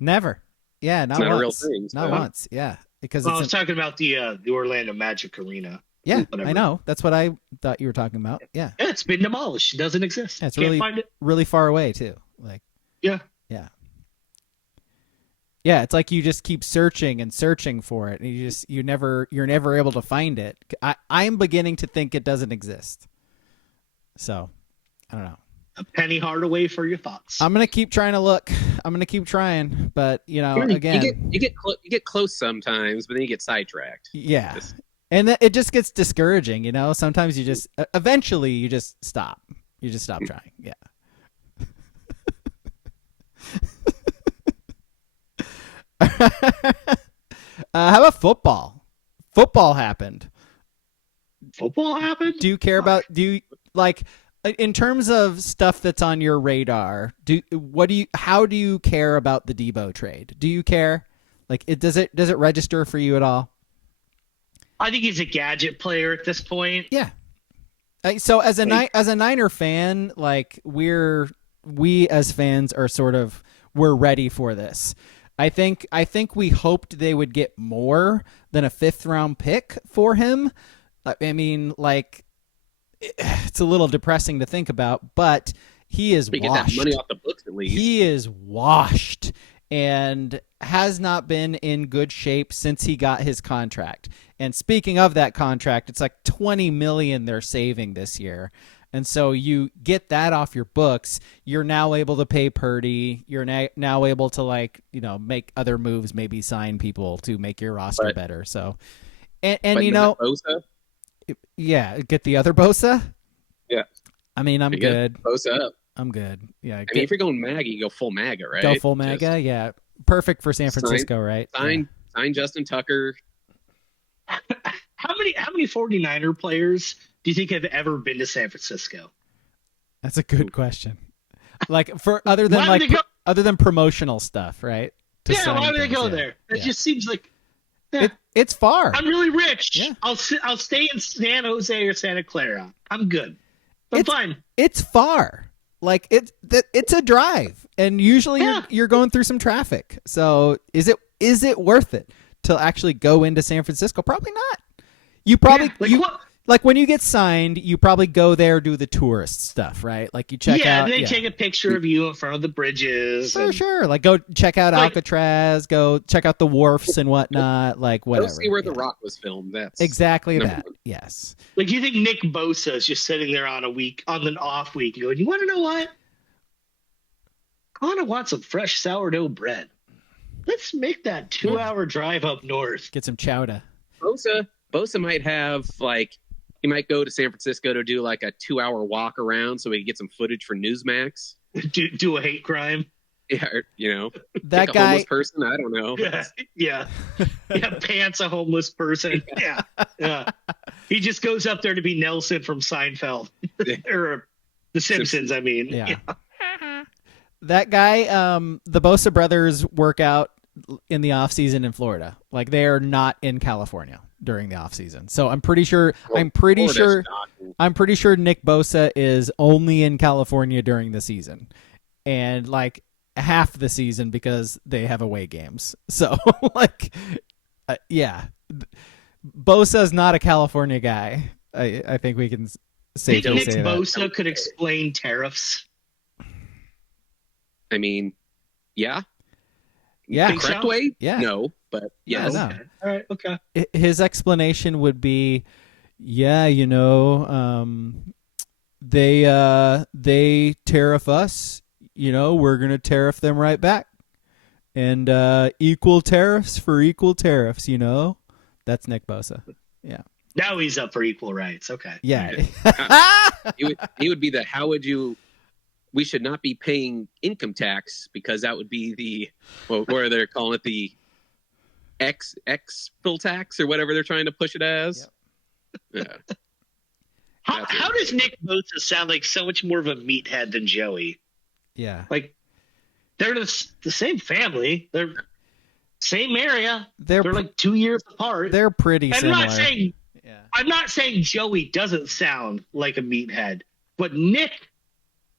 never. Yeah, not It's not once. a real thing. Not so- once. Yeah, because Well, I was talking about the Orlando Magic Arena. Yeah, Whatever. I know. That's what I thought you were talking about. Yeah. Yeah, it's been demolished. It doesn't exist. Yeah, it's Can't find it. really far away too. Like, Yeah. yeah. Yeah, it's like you just keep searching and searching for it, and you're never able to find it. I'm beginning to think it doesn't exist. So, I don't know. A penny hardaway for your thoughts. I'm gonna keep trying to look. I'm gonna keep trying, but again, you get close sometimes, but then you get sidetracked. Yeah, and it just gets discouraging. Sometimes you just eventually you just stop. You just stop trying. Yeah. How about football? Football happened. Football happened? Do you care about? Do you like? In terms of stuff that's on your radar, how do you care about the Deebo trade? Do you care? Like, does it register for you at all? I think he's a gadget player at this point. Yeah. So as a Niner fan, like we as fans are we're ready for this. I think we hoped they would get more than a 5th round pick for him. I mean, like, it's a little depressing to think about, but he is washed. Get that money off the books at least. He is washed and has not been in good shape since he got his contract. And speaking of that contract, it's like $20 million they're saving this year. And so you get that off your books. You're now able to pay Purdy. You're now able to make other moves, maybe sign people to make your roster better. So, and Bosa? Yeah, get the other Bosa. Yeah, I mean, I'm good. Bosa up. I'm good. Yeah, I mean, if you're going MAGA, you go full MAGA, right? Go full MAGA. Yeah, perfect for San Francisco, right? Sign Justin Tucker. How many 49er players do you think have ever been to San Francisco? That's a good question. Like other than promotional stuff, right? Why do they go there? It just seems like. Yeah. It's far. I'm really rich. Yeah. I'll stay in San Jose or Santa Clara. I'm good. I'm fine. It's far. Like it's a drive, and usually you're going through some traffic. So is it worth it to actually go into San Francisco? Probably not. You probably like when you get signed, you probably go there, do the tourist stuff, right? Like you check out. They take a picture of you in front of the bridges. For sure. Like go check out Alcatraz, go check out the wharfs and whatnot, like whatever. Go see where The Rock was filmed. That's exactly that. One. Yes. Like, do you think Nick Bosa is just sitting there on an off week going, you want to know what? I kind of want some fresh sourdough bread. Let's make that 2-hour drive up north. Get some chowder. Bosa might have he might go to San Francisco to do like a 2-hour walk around so he can get some footage for Newsmax. Do a hate crime. Yeah, that guy, a homeless person. I don't know. Yeah. Pants a homeless person. Yeah. He just goes up there to be Nelson from Seinfeld or The Simpsons. I mean, yeah. That guy, the Bosa brothers work out in the off season in Florida. Like they are not in California during the off season. So I'm pretty sure Nick Bosa is only in California during the season, and like half the season because they have away games. So Bosa's not a California guy. I think we can safely say that. Nick Bosa could explain tariffs. I mean, yeah. Yeah. Correct way? Yeah. No, but yes. No. All right. Okay. His explanation would be, they tariff us, we're going to tariff them right back. And equal tariffs for equal tariffs, That's Nick Bosa. Yeah. Now he's up for equal rights. Okay. Yeah. He would be we should not be paying income tax because that would be where they're calling it the exfil tax or whatever they're trying to push it as. Yep. Yeah. How does Nick Bosa sound like so much more of a meathead than Joey? Yeah. Like they're the same family. They're same area. They're like 2 years apart. They're pretty similar. I'm not saying Joey doesn't sound like a meathead, but Nick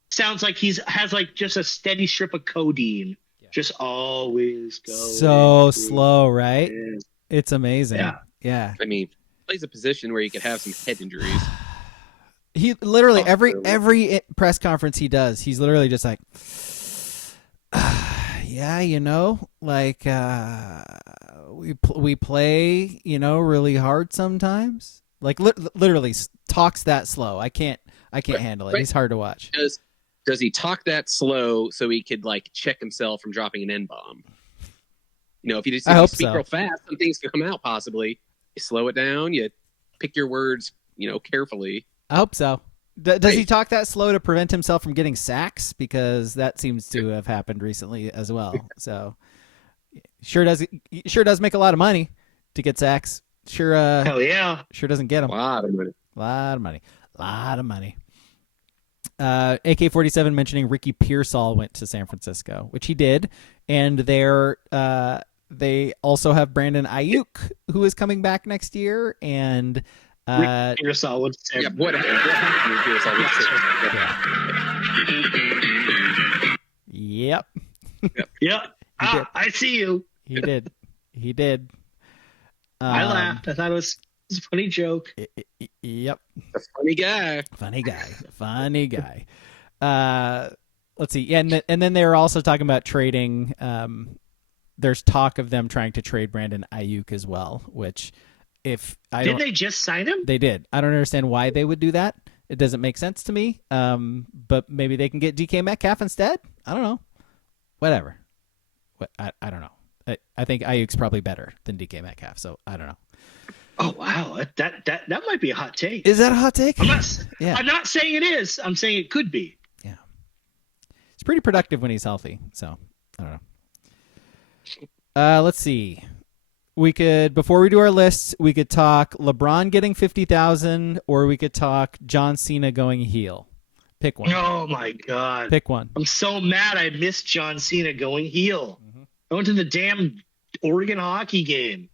sounds like has just a steady strip of codeine. Yeah. Just always go. So slow, right? It's amazing. Yeah. Yeah. I mean, plays a position where he could have some head injuries. He literally every press conference he does, he's literally just like, yeah, like we play, really hard sometimes. Like literally talks that slow. I can't handle it. Right. He's hard to watch. Does he talk that slow so he could like check himself from dropping an N-bomb? If you speak real fast, some things can come out possibly. You slow it down. You pick your words, carefully. I hope so. Does he talk that slow to prevent himself from getting sacks? Because that seems to have happened recently as well. So sure does make a lot of money to get sacks. Sure. Hell yeah. Sure doesn't get them. A lot of money. AK-47 mentioning Ricky Pearsall went to San Francisco, which he did, and they also have Brandon Ayuk, who is coming back next year, and Pearsall would say, what happened to Pearsall? Yep. I see you. He did. I laughed. I thought it was a funny joke. Yep. A funny guy. Funny guy. Let's see. Yeah, and then they were also talking about trading. There's talk of them trying to trade Brandon Ayuk as well, which did they just sign him? They did. I don't understand why they would do that. It doesn't make sense to me. But maybe they can get DK Metcalf instead. I don't know. Whatever. I don't know. I think Ayuk's probably better than DK Metcalf, so I don't know. Oh wow, that might be a hot take. Is that a hot take? I'm not saying it is. I'm saying it could be. Yeah, he's pretty productive when he's healthy. So I don't know. Let's see. We could, before we do our lists, we could talk LeBron getting 50,000, or we could talk John Cena going heel. Pick one. Oh my god. Pick one. I'm so mad I missed John Cena going heel. Mm-hmm. I went to the damn Oregon hockey game.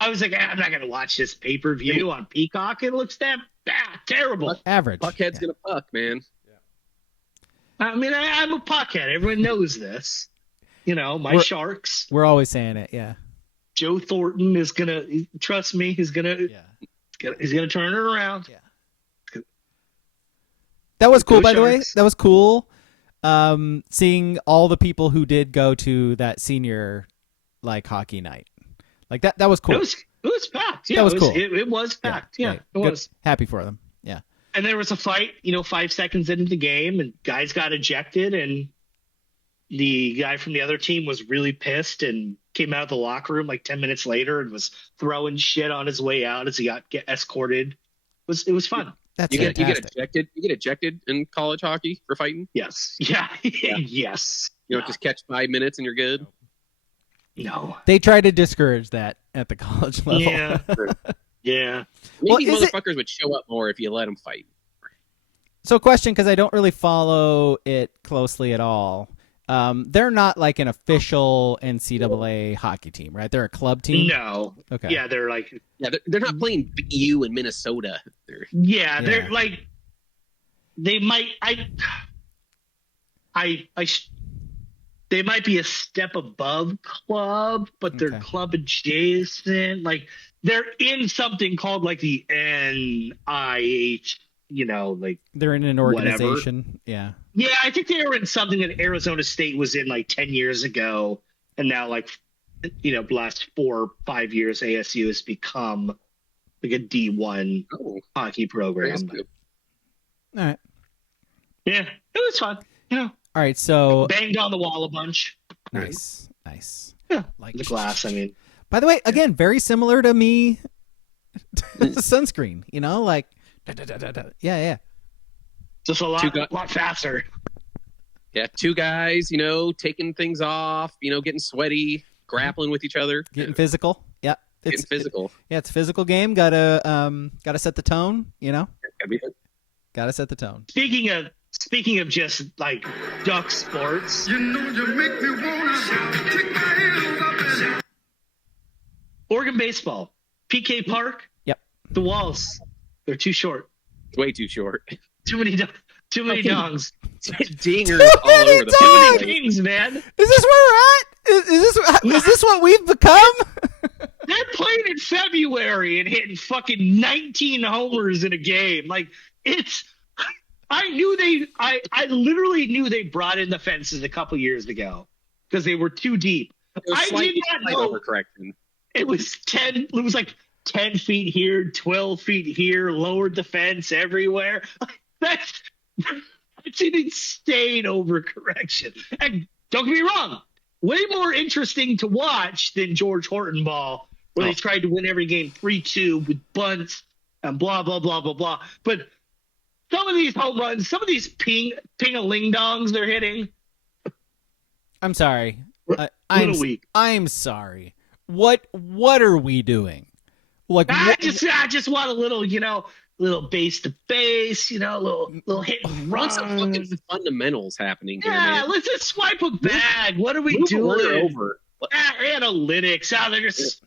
I was like, I'm not going to watch this pay-per-view on Peacock. It looks terrible. Average. Puckhead's going to puck, man. Yeah. I mean, I'm a puckhead. Everyone knows this. Sharks. We're always saying it, yeah. Joe Thornton is going to, trust me, he's going to turn it around. Yeah. That was cool, by the way. That was cool. Seeing all the people who did go to that senior hockey night. Like that was cool. It was packed. Yeah, that was cool. It was packed. Yeah, it was. Happy for them. Yeah. And there was a fight, 5 seconds into the game, and guys got ejected, and the guy from the other team was really pissed and came out of the locker room 10 minutes later and was throwing shit on his way out as he get escorted. It was fun. That's you get ejected. You get ejected in college hockey for fighting. Yes. Yeah. Yes. Just catch 5 minutes and you're good. No. They try to discourage that at the college level. Yeah. Yeah. Maybe motherfuckers would show up more if you let them fight. So, question, because I don't really follow it closely at all. They're not an official NCAA hockey team, right? They're a club team. No. Okay. Yeah, they're they're not playing BU in Minnesota. They're they might. They might be a step above club, but they're club adjacent. They're in something called the NIH. They're in an organization. Whatever. Yeah. Yeah, I think they were in something that Arizona State was in 10 years ago, and now the last 4 or 5 years ASU has become a D1 hockey program. All right. Yeah, it was fun. All right, so banged on the wall a bunch. Nice. Yeah, the glass. I mean, by the way, again, very similar to me. Sunscreen, yeah. Just a lot faster. Yeah, 2 guys, taking things off, getting sweaty, grappling with each other, getting physical. Yeah, it's physical. It's a physical game. Gotta set the tone. Gotta set the tone. Speaking of just duck sports, you make me wanna kick my heels up and Oregon baseball, PK Park. Yep. The walls, they're too short. Way too short. Too many dongs. Dingers all over the place. Too many dings, man. Is this where we're at? Is this what we've become? They're playing in February and hitting fucking 19 homers in a game. Like, I literally knew they brought in the fences a couple years ago because they were too deep. I did not know. Overcorrection. It was like 10 feet here, 12 feet here, lowered the fence everywhere. That's an insane overcorrection. And don't get me wrong, way more interesting to watch than George Horton ball, where they tried to win every game 3-2 with bunts and blah, blah, blah, blah, blah. But some of these home runs, some of these ping-a-ling-dongs they're hitting. I'm sorry. Weak. I'm sorry. What are we doing? Like, I just want a little, little base to base, little hit and run. Some fucking fundamentals happening here, yeah, man. let's just swipe a bag. What are we Move doing? over. Analytics.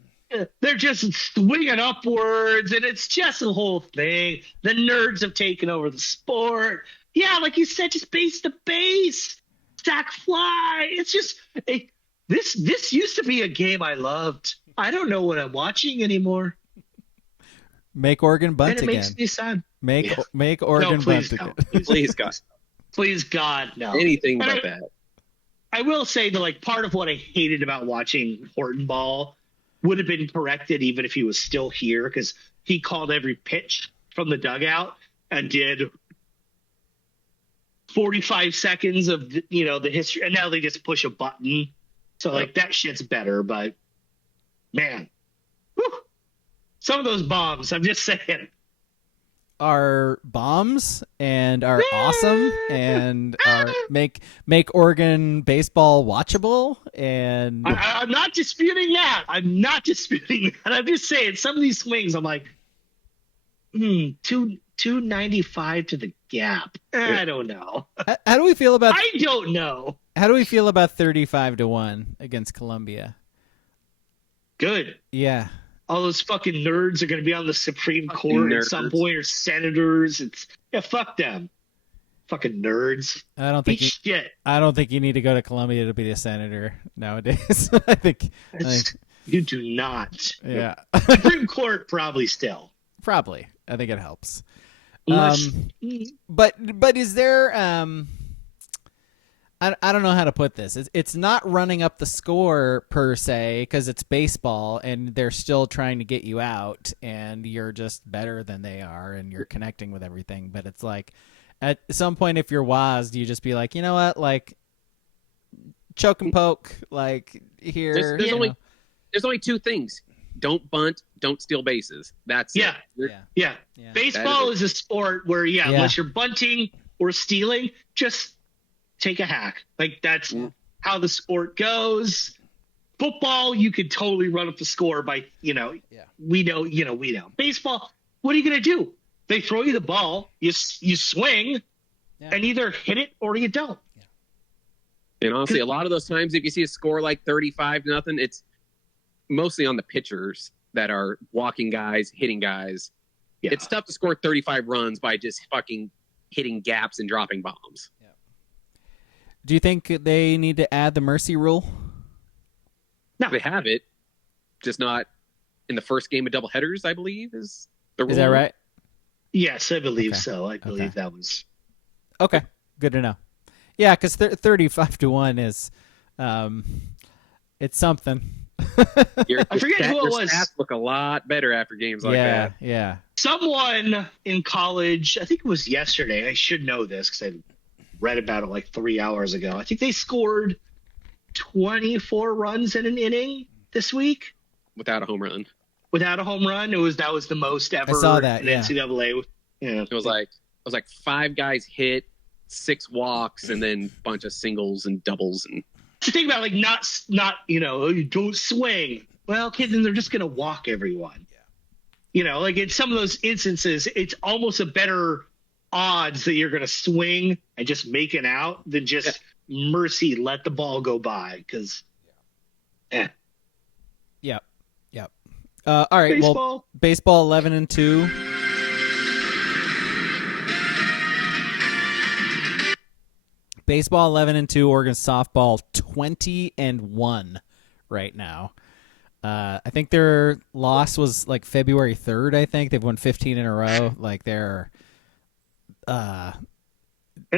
They're just swinging upwards, and it's just a whole thing. The nerds have taken over the sport. Yeah, like you said, just base to base, sack fly. It's just this used to be a game I loved. I don't know what I'm watching anymore. Make Oregon bunt and it again. Makes me sad. Make Oregon bunt again. Please, God. Please, God, no. Anything but that. I will say that, like, part of what I hated about watching Horton ball would have been corrected even if he was still here, because he called every pitch from the dugout and did 45 seconds of the history, and now they just push a button. So like that shit's better, but man, whew, some of those bombs, I'm just saying, are bombs and are awesome and are make Oregon baseball watchable. And I'm not disputing that. I'm just saying some of these swings, I'm like, 295 to the gap. I don't know. How do we feel about? I don't know. How do we feel about 35-1 against Columbia? Good. Yeah. All those fucking nerds are going to be on the Supreme Court at some point, or senators. Fuck them. Fucking nerds. I don't think you need to go to Columbia to be a senator nowadays. I think you do not. Yeah. Supreme Court probably still. Probably. I think it helps. Unless, but is there I don't know how to put this. It's not running up the score per se, because it's baseball and they're still trying to get you out and you're just better than they are and you're connecting with everything. But it's like at some point, if you're wise, you just be like, you know what, like choke and poke, like here. There's only two things: don't bunt, don't steal bases. That's it. Yeah. Baseball is a sport where unless you're bunting or stealing, just take a hack. Like that's how the sport goes. Football, you could totally run up the score by, we know. Baseball, what are you going to do? They throw you the ball, you swing, and either hit it or you don't. And honestly, a lot of those times, if you see a score like 35-0, it's mostly on the pitchers that are walking guys, hitting guys. Yeah. It's tough to score 35 runs by just fucking hitting gaps and dropping bombs. Do you think they need to add the mercy rule? No, they have it, just not in the first game of doubleheaders, I believe, is the rule. Is that right? Yes, I believe so. I believe that was. Okay, good to know. Yeah, because 35-1 is, it's something. I forget who it was. Stats look a lot better after games like that. Yeah. Someone in college, I think it was yesterday. I should know this because I read about it like 3 hours ago. I think they scored 24 runs in an inning this week without a home run. That was the most ever. I saw that, in NCAA. Yeah, it was like 5 guys hit, 6 walks, and then a bunch of singles and doubles. And to think about, like, not you don't swing. Well, kids, then they're just gonna walk everyone. Yeah. Like in some of those instances, it's almost a better odds that you're going to swing and just make it out than just mercy let the ball go by, because Yep. All right, baseball 11-2. Baseball 11-2. Oregon softball 20-1 right now. I think their loss was like February 3rd. I think they've won 15 in a row. Like they're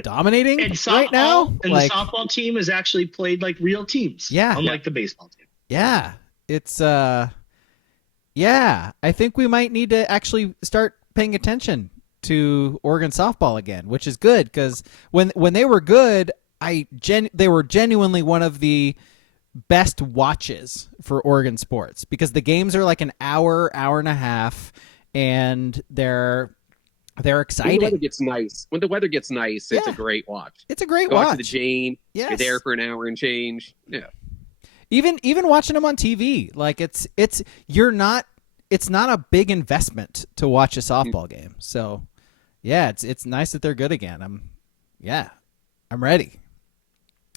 dominating right now. And like, the softball team has actually played like real teams. Yeah. Unlike the baseball team. Yeah. It's yeah. I think we might need to actually start paying attention to Oregon softball again, which is good because when they were good, they were genuinely one of the best watches for Oregon sports because the games are like an hour and a half, and they're exciting. When the weather gets nice, it's a great watch. It's a great Go watch. out to the Jane. Yes. You're there for an hour and change. Yeah. Even watching them on TV, like it's not a big investment to watch a softball game. So, yeah, it's nice that they're good again. I'm ready.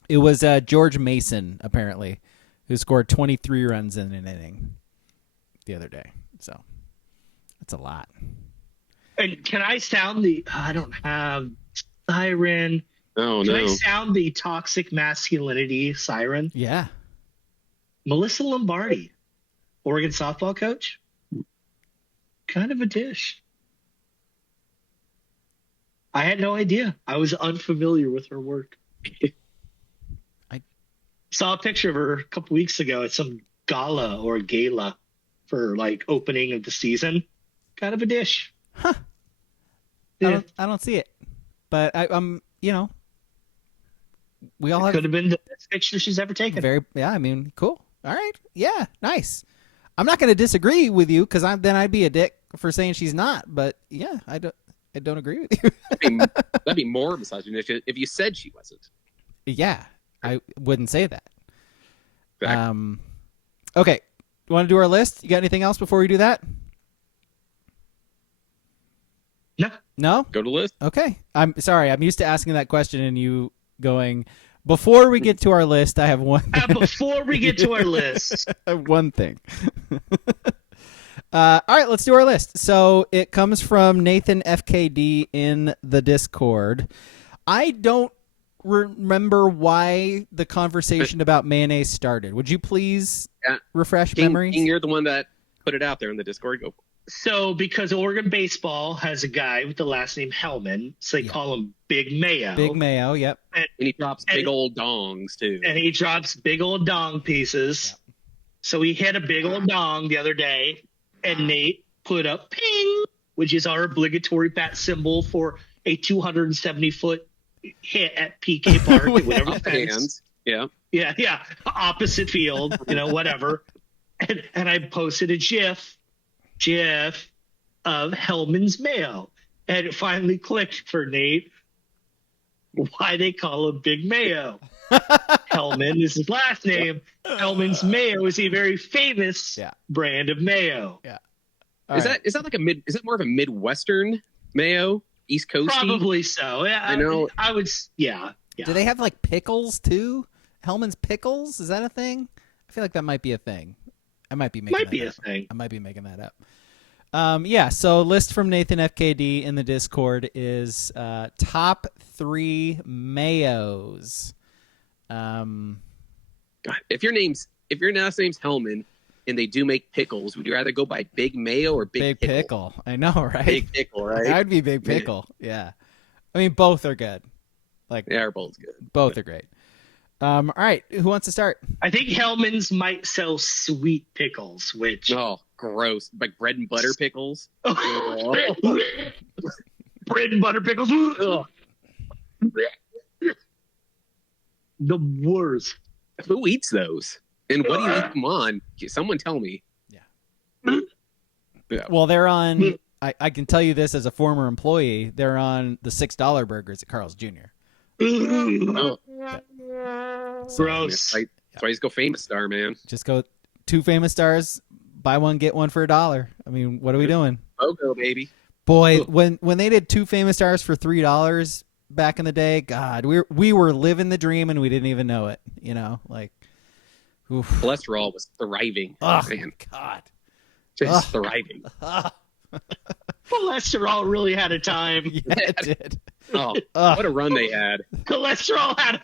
It was George Mason apparently who scored 23 runs in an inning the other day. So, that's a lot. And can I sound the? I don't have siren. Oh Can no! I sound the toxic masculinity siren? Yeah. Melissa Lombardi, Oregon softball coach. Kind of a dish. I had no idea. I was unfamiliar with her work. I saw a picture of her a couple weeks ago at some gala or gala for like opening of the season. Kind of a dish. Huh. Yeah. I don't see it, but I'm we all could have been the best picture she's ever taken. I mean, cool. All right. Yeah. Nice. I'm not going to disagree with you because then I'd be a dick for saying she's not. But yeah, I don't agree with you. That'd be more misogynistic if you said she wasn't. Yeah, I wouldn't say that. Exactly. Okay. You want to do our list? You got anything else before we do that? No? Go to the list. Okay. I'm sorry. I'm used to asking that question and you going, before we get to our list, I have one. Before we get to our list. One thing. All right, let's do our list. So it comes from Nathan FKD in the Discord. I don't remember why the conversation about mayonnaise started. Would you please refresh memories? King, you're the one that put it out there in the Discord. Go for it. So because Oregon baseball has a guy with the last name Hellman, so they call him Big Mayo. Big Mayo, yep. And he drops big old dongs, too. And he drops big old dong pieces. Yep. So he hit a big old dong the other day, and Nate put up ping, which is our obligatory bat symbol for a 270-foot hit at PK Park at whatever fence. Yeah. Yeah. Opposite field, whatever. And I posted a GIF of Hellman's Mayo. And it finally clicked for Nate why they call him Big Mayo. Hellman is his last name. Hellman's Mayo is a very famous brand of mayo. Yeah. Is that like is that more of a Midwestern mayo? East Coast? Probably so. Yeah, I know. I would, yeah. Do they have like pickles too? Hellman's Pickles? Is that a thing? I feel like that might be a thing. I might be making that up. Thing. I might be making that up. So list from Nathan FKD in the Discord is top 3 mayos. God, if your last name's Hellman and they do make pickles, would you rather go by Big Mayo or Big Pickle? I know, right? Big Pickle, right? I'd be Big Pickle. Yeah. I mean, both are good. Like they're both good. Both are great. All right, who wants to start? I think Hellman's might sell sweet pickles, which gross, like bread and butter pickles. Bread and butter pickles. The worst. Who eats those? And what do you eat them on? Someone tell me. Yeah. Well, they're on. I can tell you this as a former employee. They're on the $6 burgers at Carl's Jr. Oh. Gross. That's why you just go Famous Star, man. Just go 2 Famous Stars, buy one get one for $1. I mean, what are we doing? Logo, baby. Boy, when they did 2 Famous Stars for $3 back in the day, God, we were living the dream and we didn't even know it. Like, oof. Cholesterol was thriving. Oh man. God, just thriving. Cholesterol really had a time. Yeah, it did. What a run they had. Cholesterol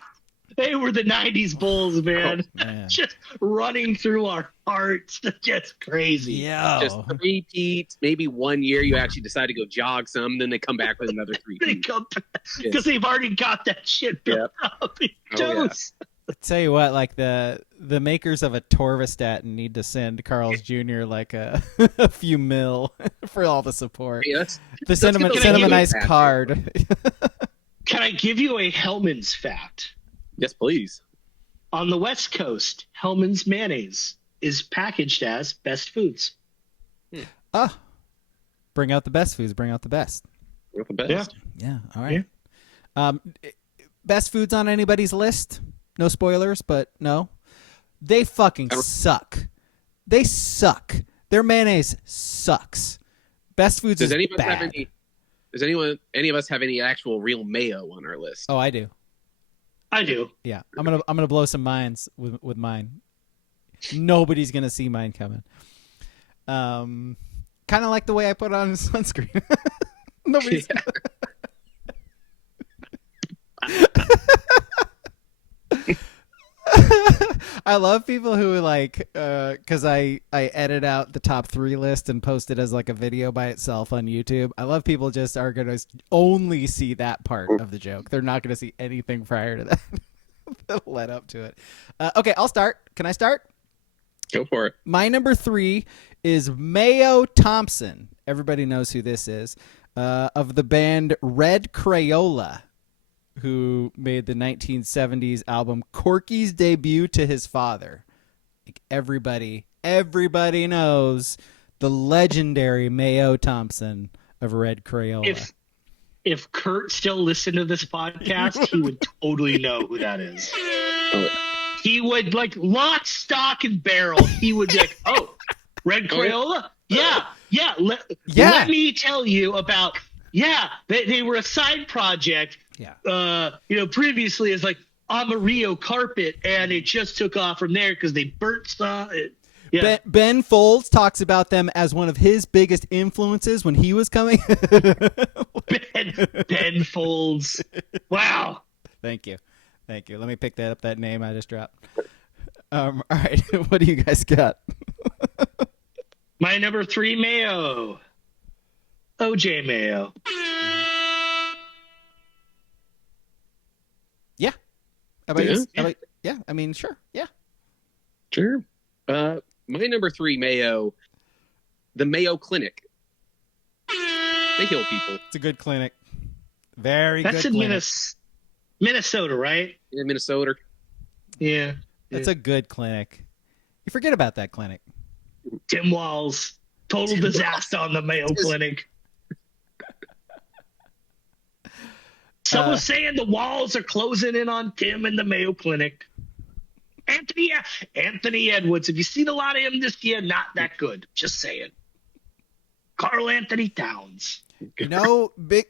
They were the 90s Bulls, man. Oh, man. Just running through our hearts. Just crazy. Yeah. Just three-peats. Maybe 1 year you actually decide to go jog some, then they come back with another They three-peat. come because they've already got that shit built up in toast. I tell you what, like the makers of a Torvastatin need to send Carl's Jr. like a few mil for all the support. Hey, Send him a nice card. Can I give you a Hellman's fact? Yes, please. On the West Coast, Hellman's mayonnaise is packaged as Best Foods. Bring out the best foods. Bring out the best. We're the best. Yeah. All right. Best foods on anybody's list? No spoilers, but no. They fucking suck. They suck. Their mayonnaise sucks. Best foods is bad. Does any of us have any actual real mayo on our list? Oh, I do. I do. Yeah, I'm gonna blow some minds with mine. Nobody's gonna see mine coming. Kind of like the way I put on sunscreen. Nobody's. I love people who like, because I edit out the top 3 list and post it as like a video by itself on YouTube. I love people just are gonna only see that part of the joke. They're not gonna see anything prior to that that led up to it. Okay, I'll start. Can I start? Go for it. My number 3 is Mayo Thompson. Everybody knows who this is. Of the band Red Crayola, who made the 1970s album Corky's debut to his father. Like everybody knows the legendary Mayo Thompson of Red Crayola. If Kurt still listened to this podcast, he would totally know who that is. He would, like, lock, stock, and barrel. He would be like, oh, Red Crayola? Yeah. Let me tell you about, they were a side project. Yeah. Previously it's like Amarillo carpet, and it just took off from there because they burnt some. Yeah. Ben Folds talks about them as one of his biggest influences when he was coming. Ben Folds. Wow. Thank you. Let me pick that name I just dropped. All right. What do you guys got? My number 3 Mayo. OJ Mayo. Yeah. How about you? Yeah. I mean, sure. Yeah. Sure. My number 3 Mayo, the Mayo Clinic. They heal people. It's a good clinic. Very That's good in clinic. Minnesota, right? In Minnesota. Yeah. That's a good clinic. You forget about that clinic. Tim Walls. Total disaster on the Mayo Clinic. Someone's saying the walls are closing in on Tim and the Mayo Clinic. Anthony Edwards. Have you seen a lot of him this year? Not that good. Just saying. Carl Anthony Towns. You know, big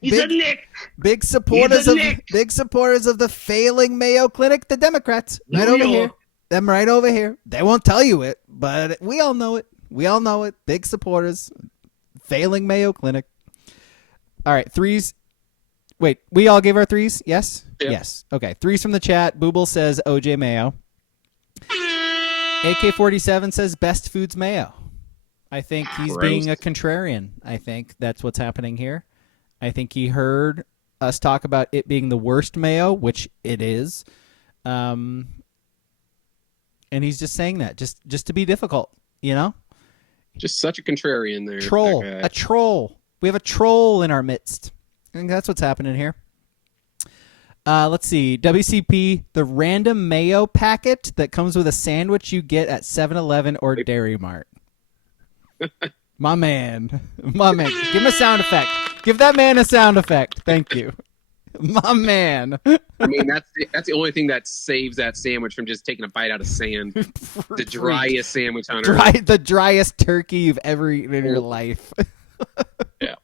supporters of the failing Mayo Clinic, the Democrats. Right over here. Them right over here. They won't tell you it, but we all know it. Big supporters. Failing Mayo Clinic. All right, 3s. Wait, we all gave our 3s? Yes? Yeah. Yes. Okay, 3s from the chat. Booble says OJ Mayo. AK-47 says Best Foods Mayo. I think he's being a contrarian. I think that's what's happening here. I think he heard us talk about it being the worst mayo, which it is. And he's just saying that just to be difficult, you know? Just such a contrarian there. A troll. We have a troll in our midst. I think that's what's happening here. Let's see. WCP, the random mayo packet that comes with a sandwich you get at 7-Eleven or Dairy Mart. My man. Give him a sound effect. Give that man a sound effect. Thank you. My man. I mean, that's the only thing that saves that sandwich from just taking a bite out of sand. The driest sandwich on earth. The driest turkey you've ever eaten in your life. Yeah.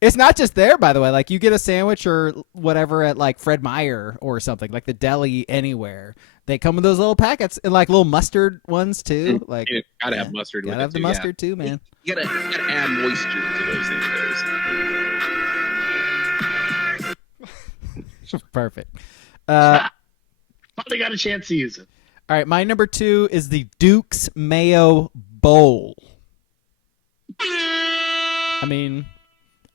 It's not just there, by the way. Like, you get a sandwich or whatever at, like, Fred Meyer or something, like the deli anywhere. They come with those little packets and, like, little mustard ones, too. Like, you gotta have mustard. Gotta have the mustard, too, man. You gotta add moisture to those things. Perfect. Fuck finally got a chance to use it. All right, my number 2 is the Duke's Mayo Bowl. I mean,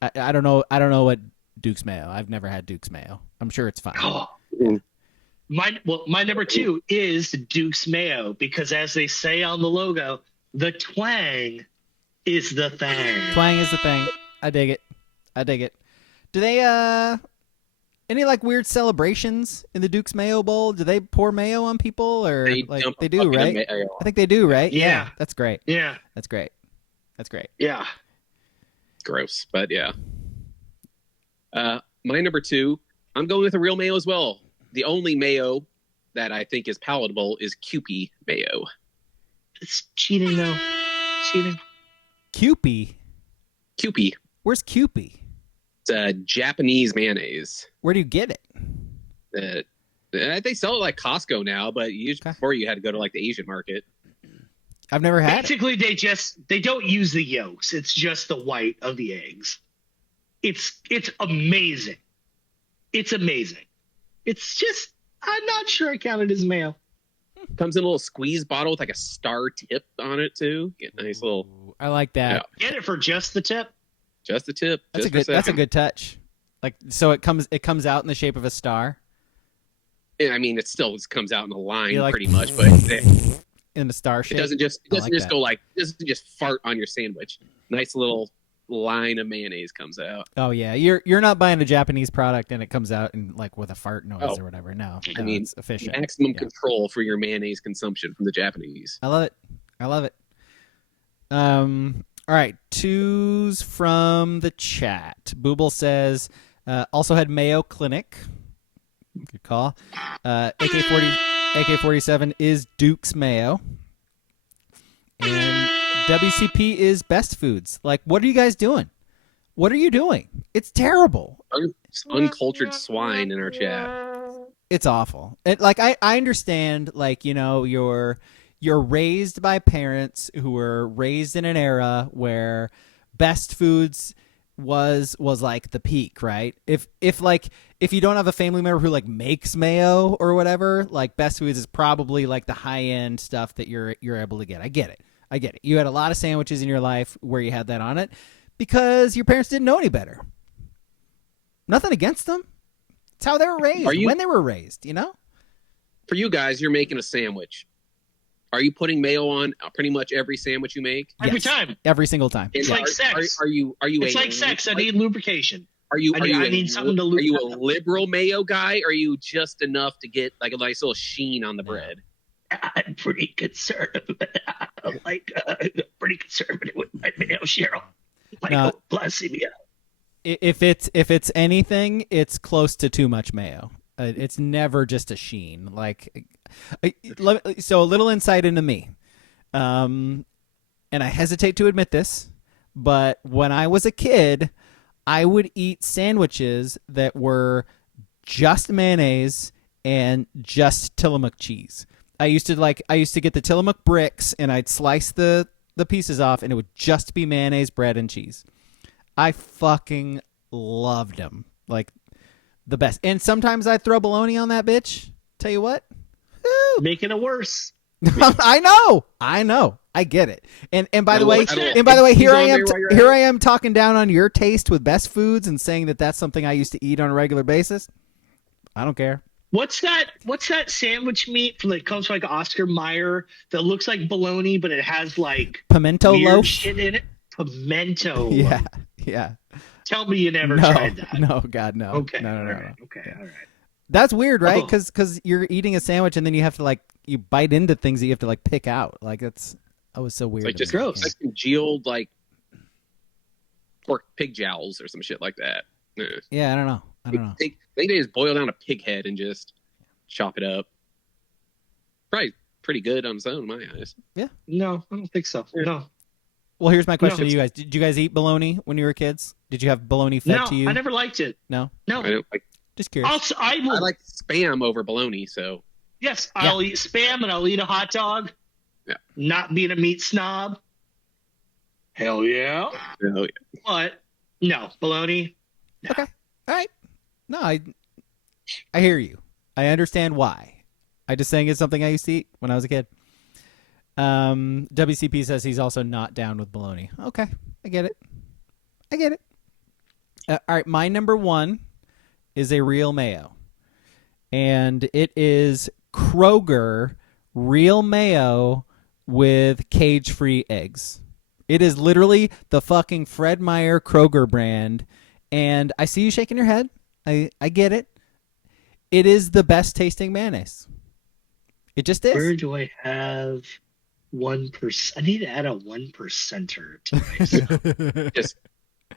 I don't know. I don't know what Duke's Mayo. I've never had Duke's Mayo. I'm sure it's fine. Oh. My number 2 is Duke's Mayo because, as they say on the logo, the twang is the thing. Twang is the thing. I dig it. Do they any like weird celebrations in the Duke's Mayo Bowl? Do they pour mayo on people or they do, right? I think they do, right? Yeah. That's great. Yeah. That's great. Yeah. Gross, but yeah. My number 2, I'm going with a real mayo as well. The only mayo that I think is palatable is Kewpie mayo. It's cheating, though. Cheating. Kewpie? Kewpie. Where's Kewpie? It's a Japanese mayonnaise. Where do you get it? They sell it like Costco now, but before you had to go to like the Asian market. I've never had Basically, they don't use the yolks. It's just the white of the eggs. It's amazing. It's amazing. It's just, I'm not sure I count it as mayo. Comes in a little squeeze bottle with like a star tip on it too. Get a nice little. I like that. Yeah. Get it for just the tip. Just the tip. That's a good touch. Like, so it comes out in the shape of a star. Yeah, I mean, it still comes out in a line like, pretty much, but in the star shape. It doesn't just fart on your sandwich. Nice little line of mayonnaise comes out. Oh yeah, you're not buying a Japanese product and it comes out in like with a fart noise or whatever. No, I mean, it's efficient. Maximum control for your mayonnaise consumption from the Japanese. I love it. All right, 2s from the chat. Booble says also had Mayo Clinic. Good call. AK-47 is Duke's Mayo. And WCP is Best Foods. Like, what are you guys doing? What are you doing? It's terrible. Uncultured swine in our chat. It's awful. I understand, like, you know, you're raised by parents who were raised in an era where Best Foods was like the peak, right? If you don't have a family member who like makes mayo or whatever, like Best Foods is probably like the high end stuff that you're able to get. I get it. You had a lot of sandwiches in your life where you had that on it because your parents didn't know any better. Nothing against them. It's how they were raised, when they were raised, you know? For you guys, you're making a sandwich. Are you putting mayo on pretty much every sandwich you make? Every time. Every single time. It's like sex. Are you? It's like sex. I need lubrication. I need something to lubricate. Are you a liberal mayo guy? Or are you just enough to get like a nice little sheen on the bread? I'm pretty conservative. I'm pretty conservative with my mayo, Cheryl. Bless me. If it's anything, it's close to too much mayo. It's never just a sheen. So a little insight into me, and I hesitate to admit this, but when I was a kid, I would eat sandwiches that were just mayonnaise and just Tillamook cheese. I used to get the Tillamook bricks, and I'd slice the pieces off, and it would just be mayonnaise, bread, and cheese. I fucking loved them, like the best. And sometimes I'd throw bologna on that bitch. Tell you what, making it worse. I know. I get it. And by the way, here I am talking down on your taste with Best Foods and saying that that's something I used to eat on a regular basis. I don't care. What's that sandwich meat from that comes from like Oscar Mayer that looks like bologna, but it has like pimento loaf shit in it? Pimento. Yeah. Loaf. Yeah. Tell me you never tried that. No, God, no. Okay. No. Okay. All right. That's weird, right? Because you're eating a sandwich and then you have to you bite into things that you have to pick out. That was so weird. It's like just gross. Like congealed pork pig jowls or some shit like that. Yeah, I don't know. I think they just boil down a pig head and just chop it up. Probably pretty good on its own, in my eyes. Yeah. No, I don't think so. No. Well, here's my question to you guys. Did you guys eat bologna when you were kids? Did you have bologna fed to you? No, I never liked it. No? No. I don't like. Just curious. I like Spam over bologna, so. Yes, I'll eat Spam and I'll eat a hot dog. Yeah. Not being a meat snob. Hell yeah. Hell yeah. But, no, bologna. No. Okay. All right. No, I hear you. I understand why. I just saying it's something I used to eat when I was a kid. WCP says he's also not down with bologna. Okay, I get it. All right, my number one is a real mayo, and it is Kroger real mayo with cage-free eggs. It is literally the fucking Fred Meyer Kroger brand, and I see you shaking your head. I get it. It is the best tasting mayonnaise. It just is. Where do I have 1%? I need to add a 1%er to myself. Just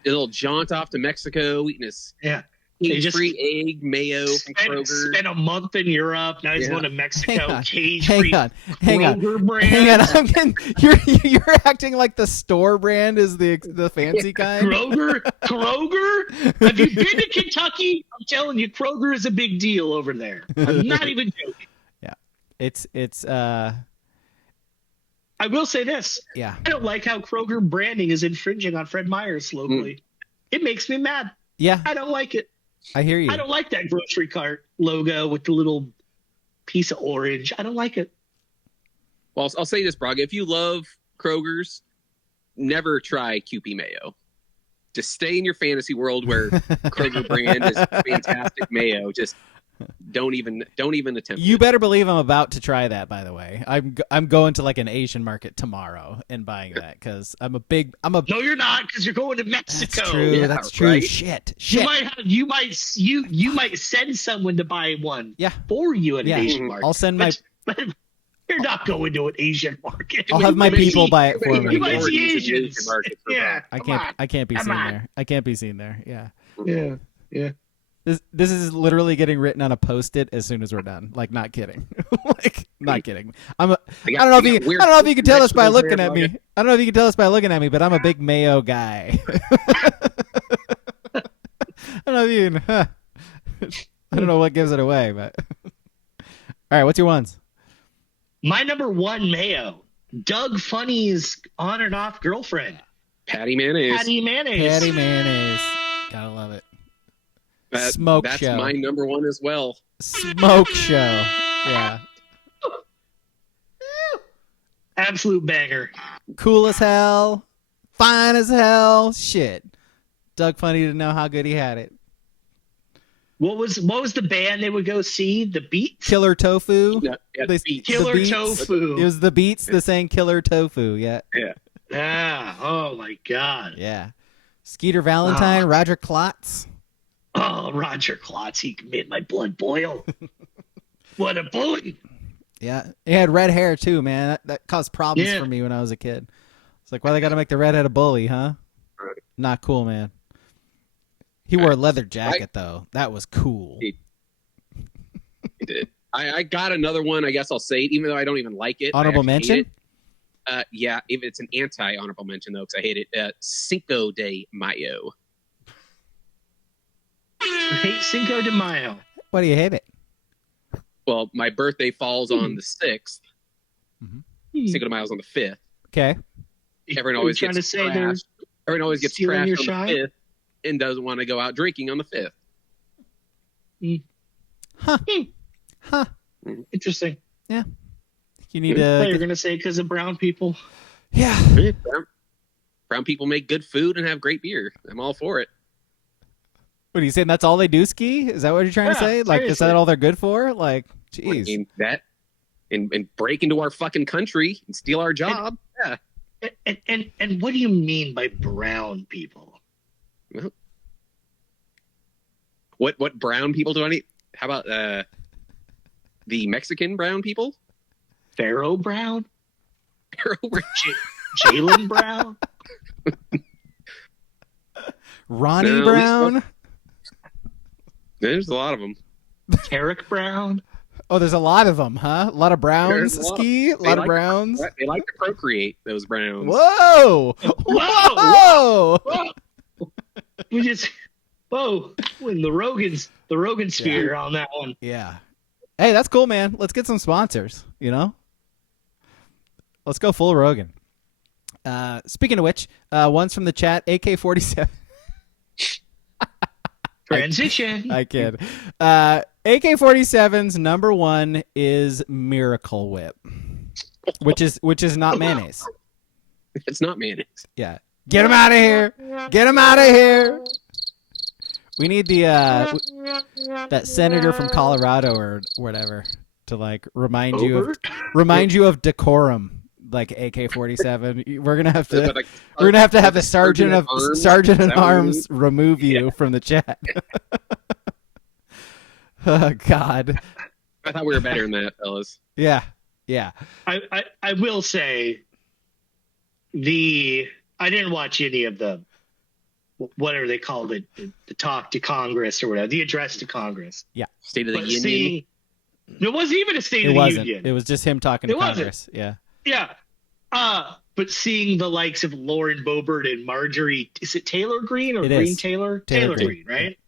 a little jaunt off to Mexico, eating his cage-free egg mayo from Kroger. Spent a month in Europe. Now he's going to Mexico. Cage-free Hang on. I'm getting, you're acting like the store brand is the fancy kind. Kroger. Have you been to Kentucky? I'm telling you, Kroger is a big deal over there. I'm not even joking. Yeah, it's. I will say this. Yeah. I don't like how Kroger branding is infringing on Fred Meyer's locally. It makes me mad. Yeah. I don't like it. I hear you. I don't like that grocery cart logo with the little piece of orange. I don't like it. Well, I'll say this, Braga. If you love Kroger's, never try QP mayo. Just stay in your fantasy world where Kroger brand is fantastic mayo. Just don't even attempt You it. better believe I'm about to try that, by the way. I'm going to like an Asian market tomorrow and buying that because I'm a No, you're not, because you're going to Mexico. That's true. Yeah, That's true. right? Shit. You might send someone to buy one for you at an Asian market. I'll send my but you're not going to an Asian market. I'll have my people buy it for me. You might see Asians. Yeah. I can't be seen there. I can't be seen there. Yeah. Yeah. This is literally getting written on a Post-it as soon as we're done. Like, not kidding. Like, not kidding. I don't know if you can tell us by looking at me. I don't know if you can tell us by looking at me, but I'm a big mayo guy. I don't know if you can. I don't know what gives it away, but all right. What's your ones? My number one mayo, Doug Funny's on and off girlfriend, Patty mayonnaise. Patty mayonnaise. Gotta love it. That's show. my number one as well. Smoke show. Yeah. Absolute banger. Cool as hell. Fine as hell. Shit. Doug Funny to know how good he had it. What was the band they would go see? The Beats? Killer Tofu. Yeah, Killer Beats. Tofu. It was the Beats that sang Killer Tofu. Yeah. Yeah. Oh my God. Yeah. Skeeter Valentine, Roger Klotz. Oh, Roger Klotz. He made my blood boil. What a bully. Yeah. He had red hair too, man. That caused problems for me when I was a kid. It's like, why they got to make the redhead a bully, huh? Right. Not cool, man. He wore a leather jacket, though. That was cool. He did. I got another one. I guess I'll say it, even though I don't even like it. Honorable mention? Yeah, if it's an anti-honorable mention, though, because I hate it. Cinco de Mayo. You hate Cinco de Mayo. Why do you hate it? Well, my birthday falls on the 6th. Mm-hmm. Cinco de Mayo's on the 5th. Okay. Everyone always gets trashed. Everyone always gets trashed on the 5th and doesn't want to go out drinking on the 5th. Huh. Interesting. Yeah. You need You're going to say because of brown people. Yeah. Brown people make good food and have great beer. I'm all for it. What are you saying? That's all they do ski? Is that what you're trying to say? Like, is that all they're good for? Like, jeez. I mean, that and break into our fucking country and steal our job. And what do you mean by brown people? Well, what brown people do I need? How about the Mexican brown people? Pharaoh Brown? Pharaoh Brown. Jalen Brown? Ronnie Brown? There's a lot of them. Eric Brown? Oh, there's a lot of them, huh? A lot of Browns ski? A lot of Browns? They like to procreate, those Browns. Whoa! We just... Whoa. In the Rogan sphere on that one. Yeah. Hey, that's cool, man. Let's get some sponsors, you know? Let's go full Rogan. Speaking of which, one's from the chat, AK-47. Transition. I kid. AK-47's number one is Miracle Whip, which is not mayonnaise. It's not mayonnaise. Yeah. Get him out of here. Get him out of here. We need the that senator from Colorado or whatever to like remind you of decorum. Like AK-47, we're gonna have to have a sergeant at arms remove you from the chat. Oh God! I thought we were better than that, fellas. Yeah. I will say I didn't watch any of the whatever they called it, the talk to Congress or whatever, the address to Congress. Yeah, State of the Union. There wasn't even a State of the Union. It was just him talking to Congress. Yeah. Yeah. But seeing the likes of Lauren Boebert and Marjorie, is it Taylor Greene or Green Taylor? Taylor Greene, right?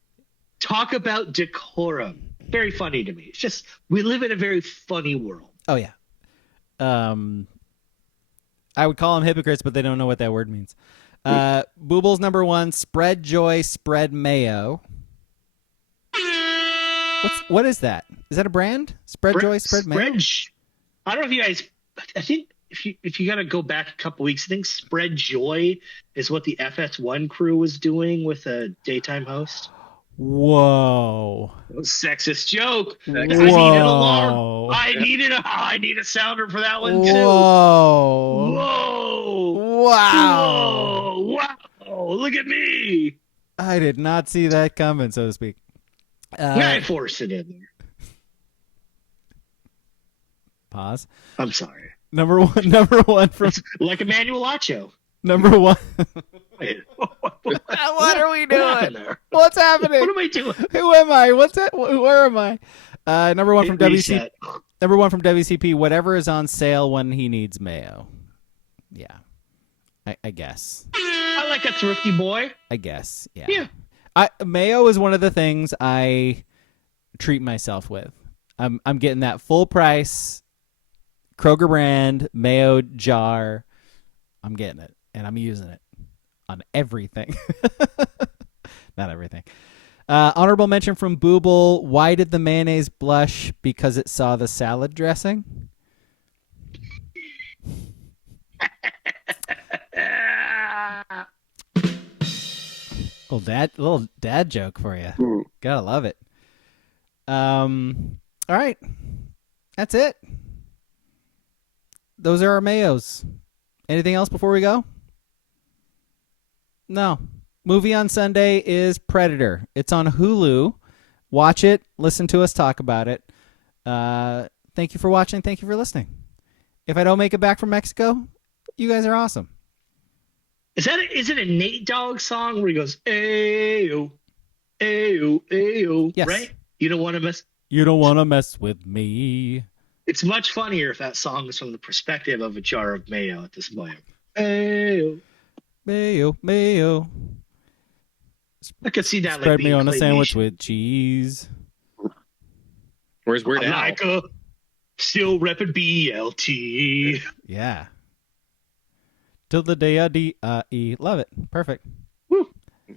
Talk about decorum. Very funny to me. It's just, we live in a very funny world. Oh, yeah. I would call them hypocrites, but they don't know what that word means. Booble's number one, Spread Joy, Spread Mayo. What is that? Is that a brand? Spread Joy, Spread Mayo? I don't know if you guys, I think if you got to go back a couple weeks, I think Spread Joy is what the FS1 crew was doing with a daytime host. Whoa. Sexist joke. Whoa. I need a sounder for that one too. Whoa. Wow. Look at me. I did not see that coming, so to speak. I forced it in there. Pause. I'm sorry. Number one from like Emmanuel Acho. Number one. What are we doing? What's happening? What am I doing? Who am I? What's that? Where am I? Number one from WCP. Number one from WCP. Whatever is on sale when he needs mayo. Yeah, I guess. I like a thrifty boy. I guess. Yeah. Yeah. Mayo is one of the things I treat myself with. I'm getting that full price Kroger brand mayo jar. I'm getting it, and I'm using it on everything. Not everything. Honorable mention from Booble. Why did the mayonnaise blush? Because it saw the salad dressing. Little dad joke for you. Gotta love it. All right. That's it. Those are our mayos. Anything else before we go? No. Movie on Sunday is Predator. It's on Hulu. Watch it. Listen to us talk about it. Thank you for watching. Thank you for listening. If I don't make it back from Mexico, you guys are awesome. Is it a Nate Dogg song where he goes, ayo, ayo, ayo, yes. Right? You don't want to mess with me. It's much funnier if that song is from the perspective of a jar of mayo at this point. Mayo. Mayo, mayo. I could see that. Spread me on a sandwich with cheese. Where's Weird Al? Like still repping BLT. Yeah. Till the day I die. Love it. Perfect.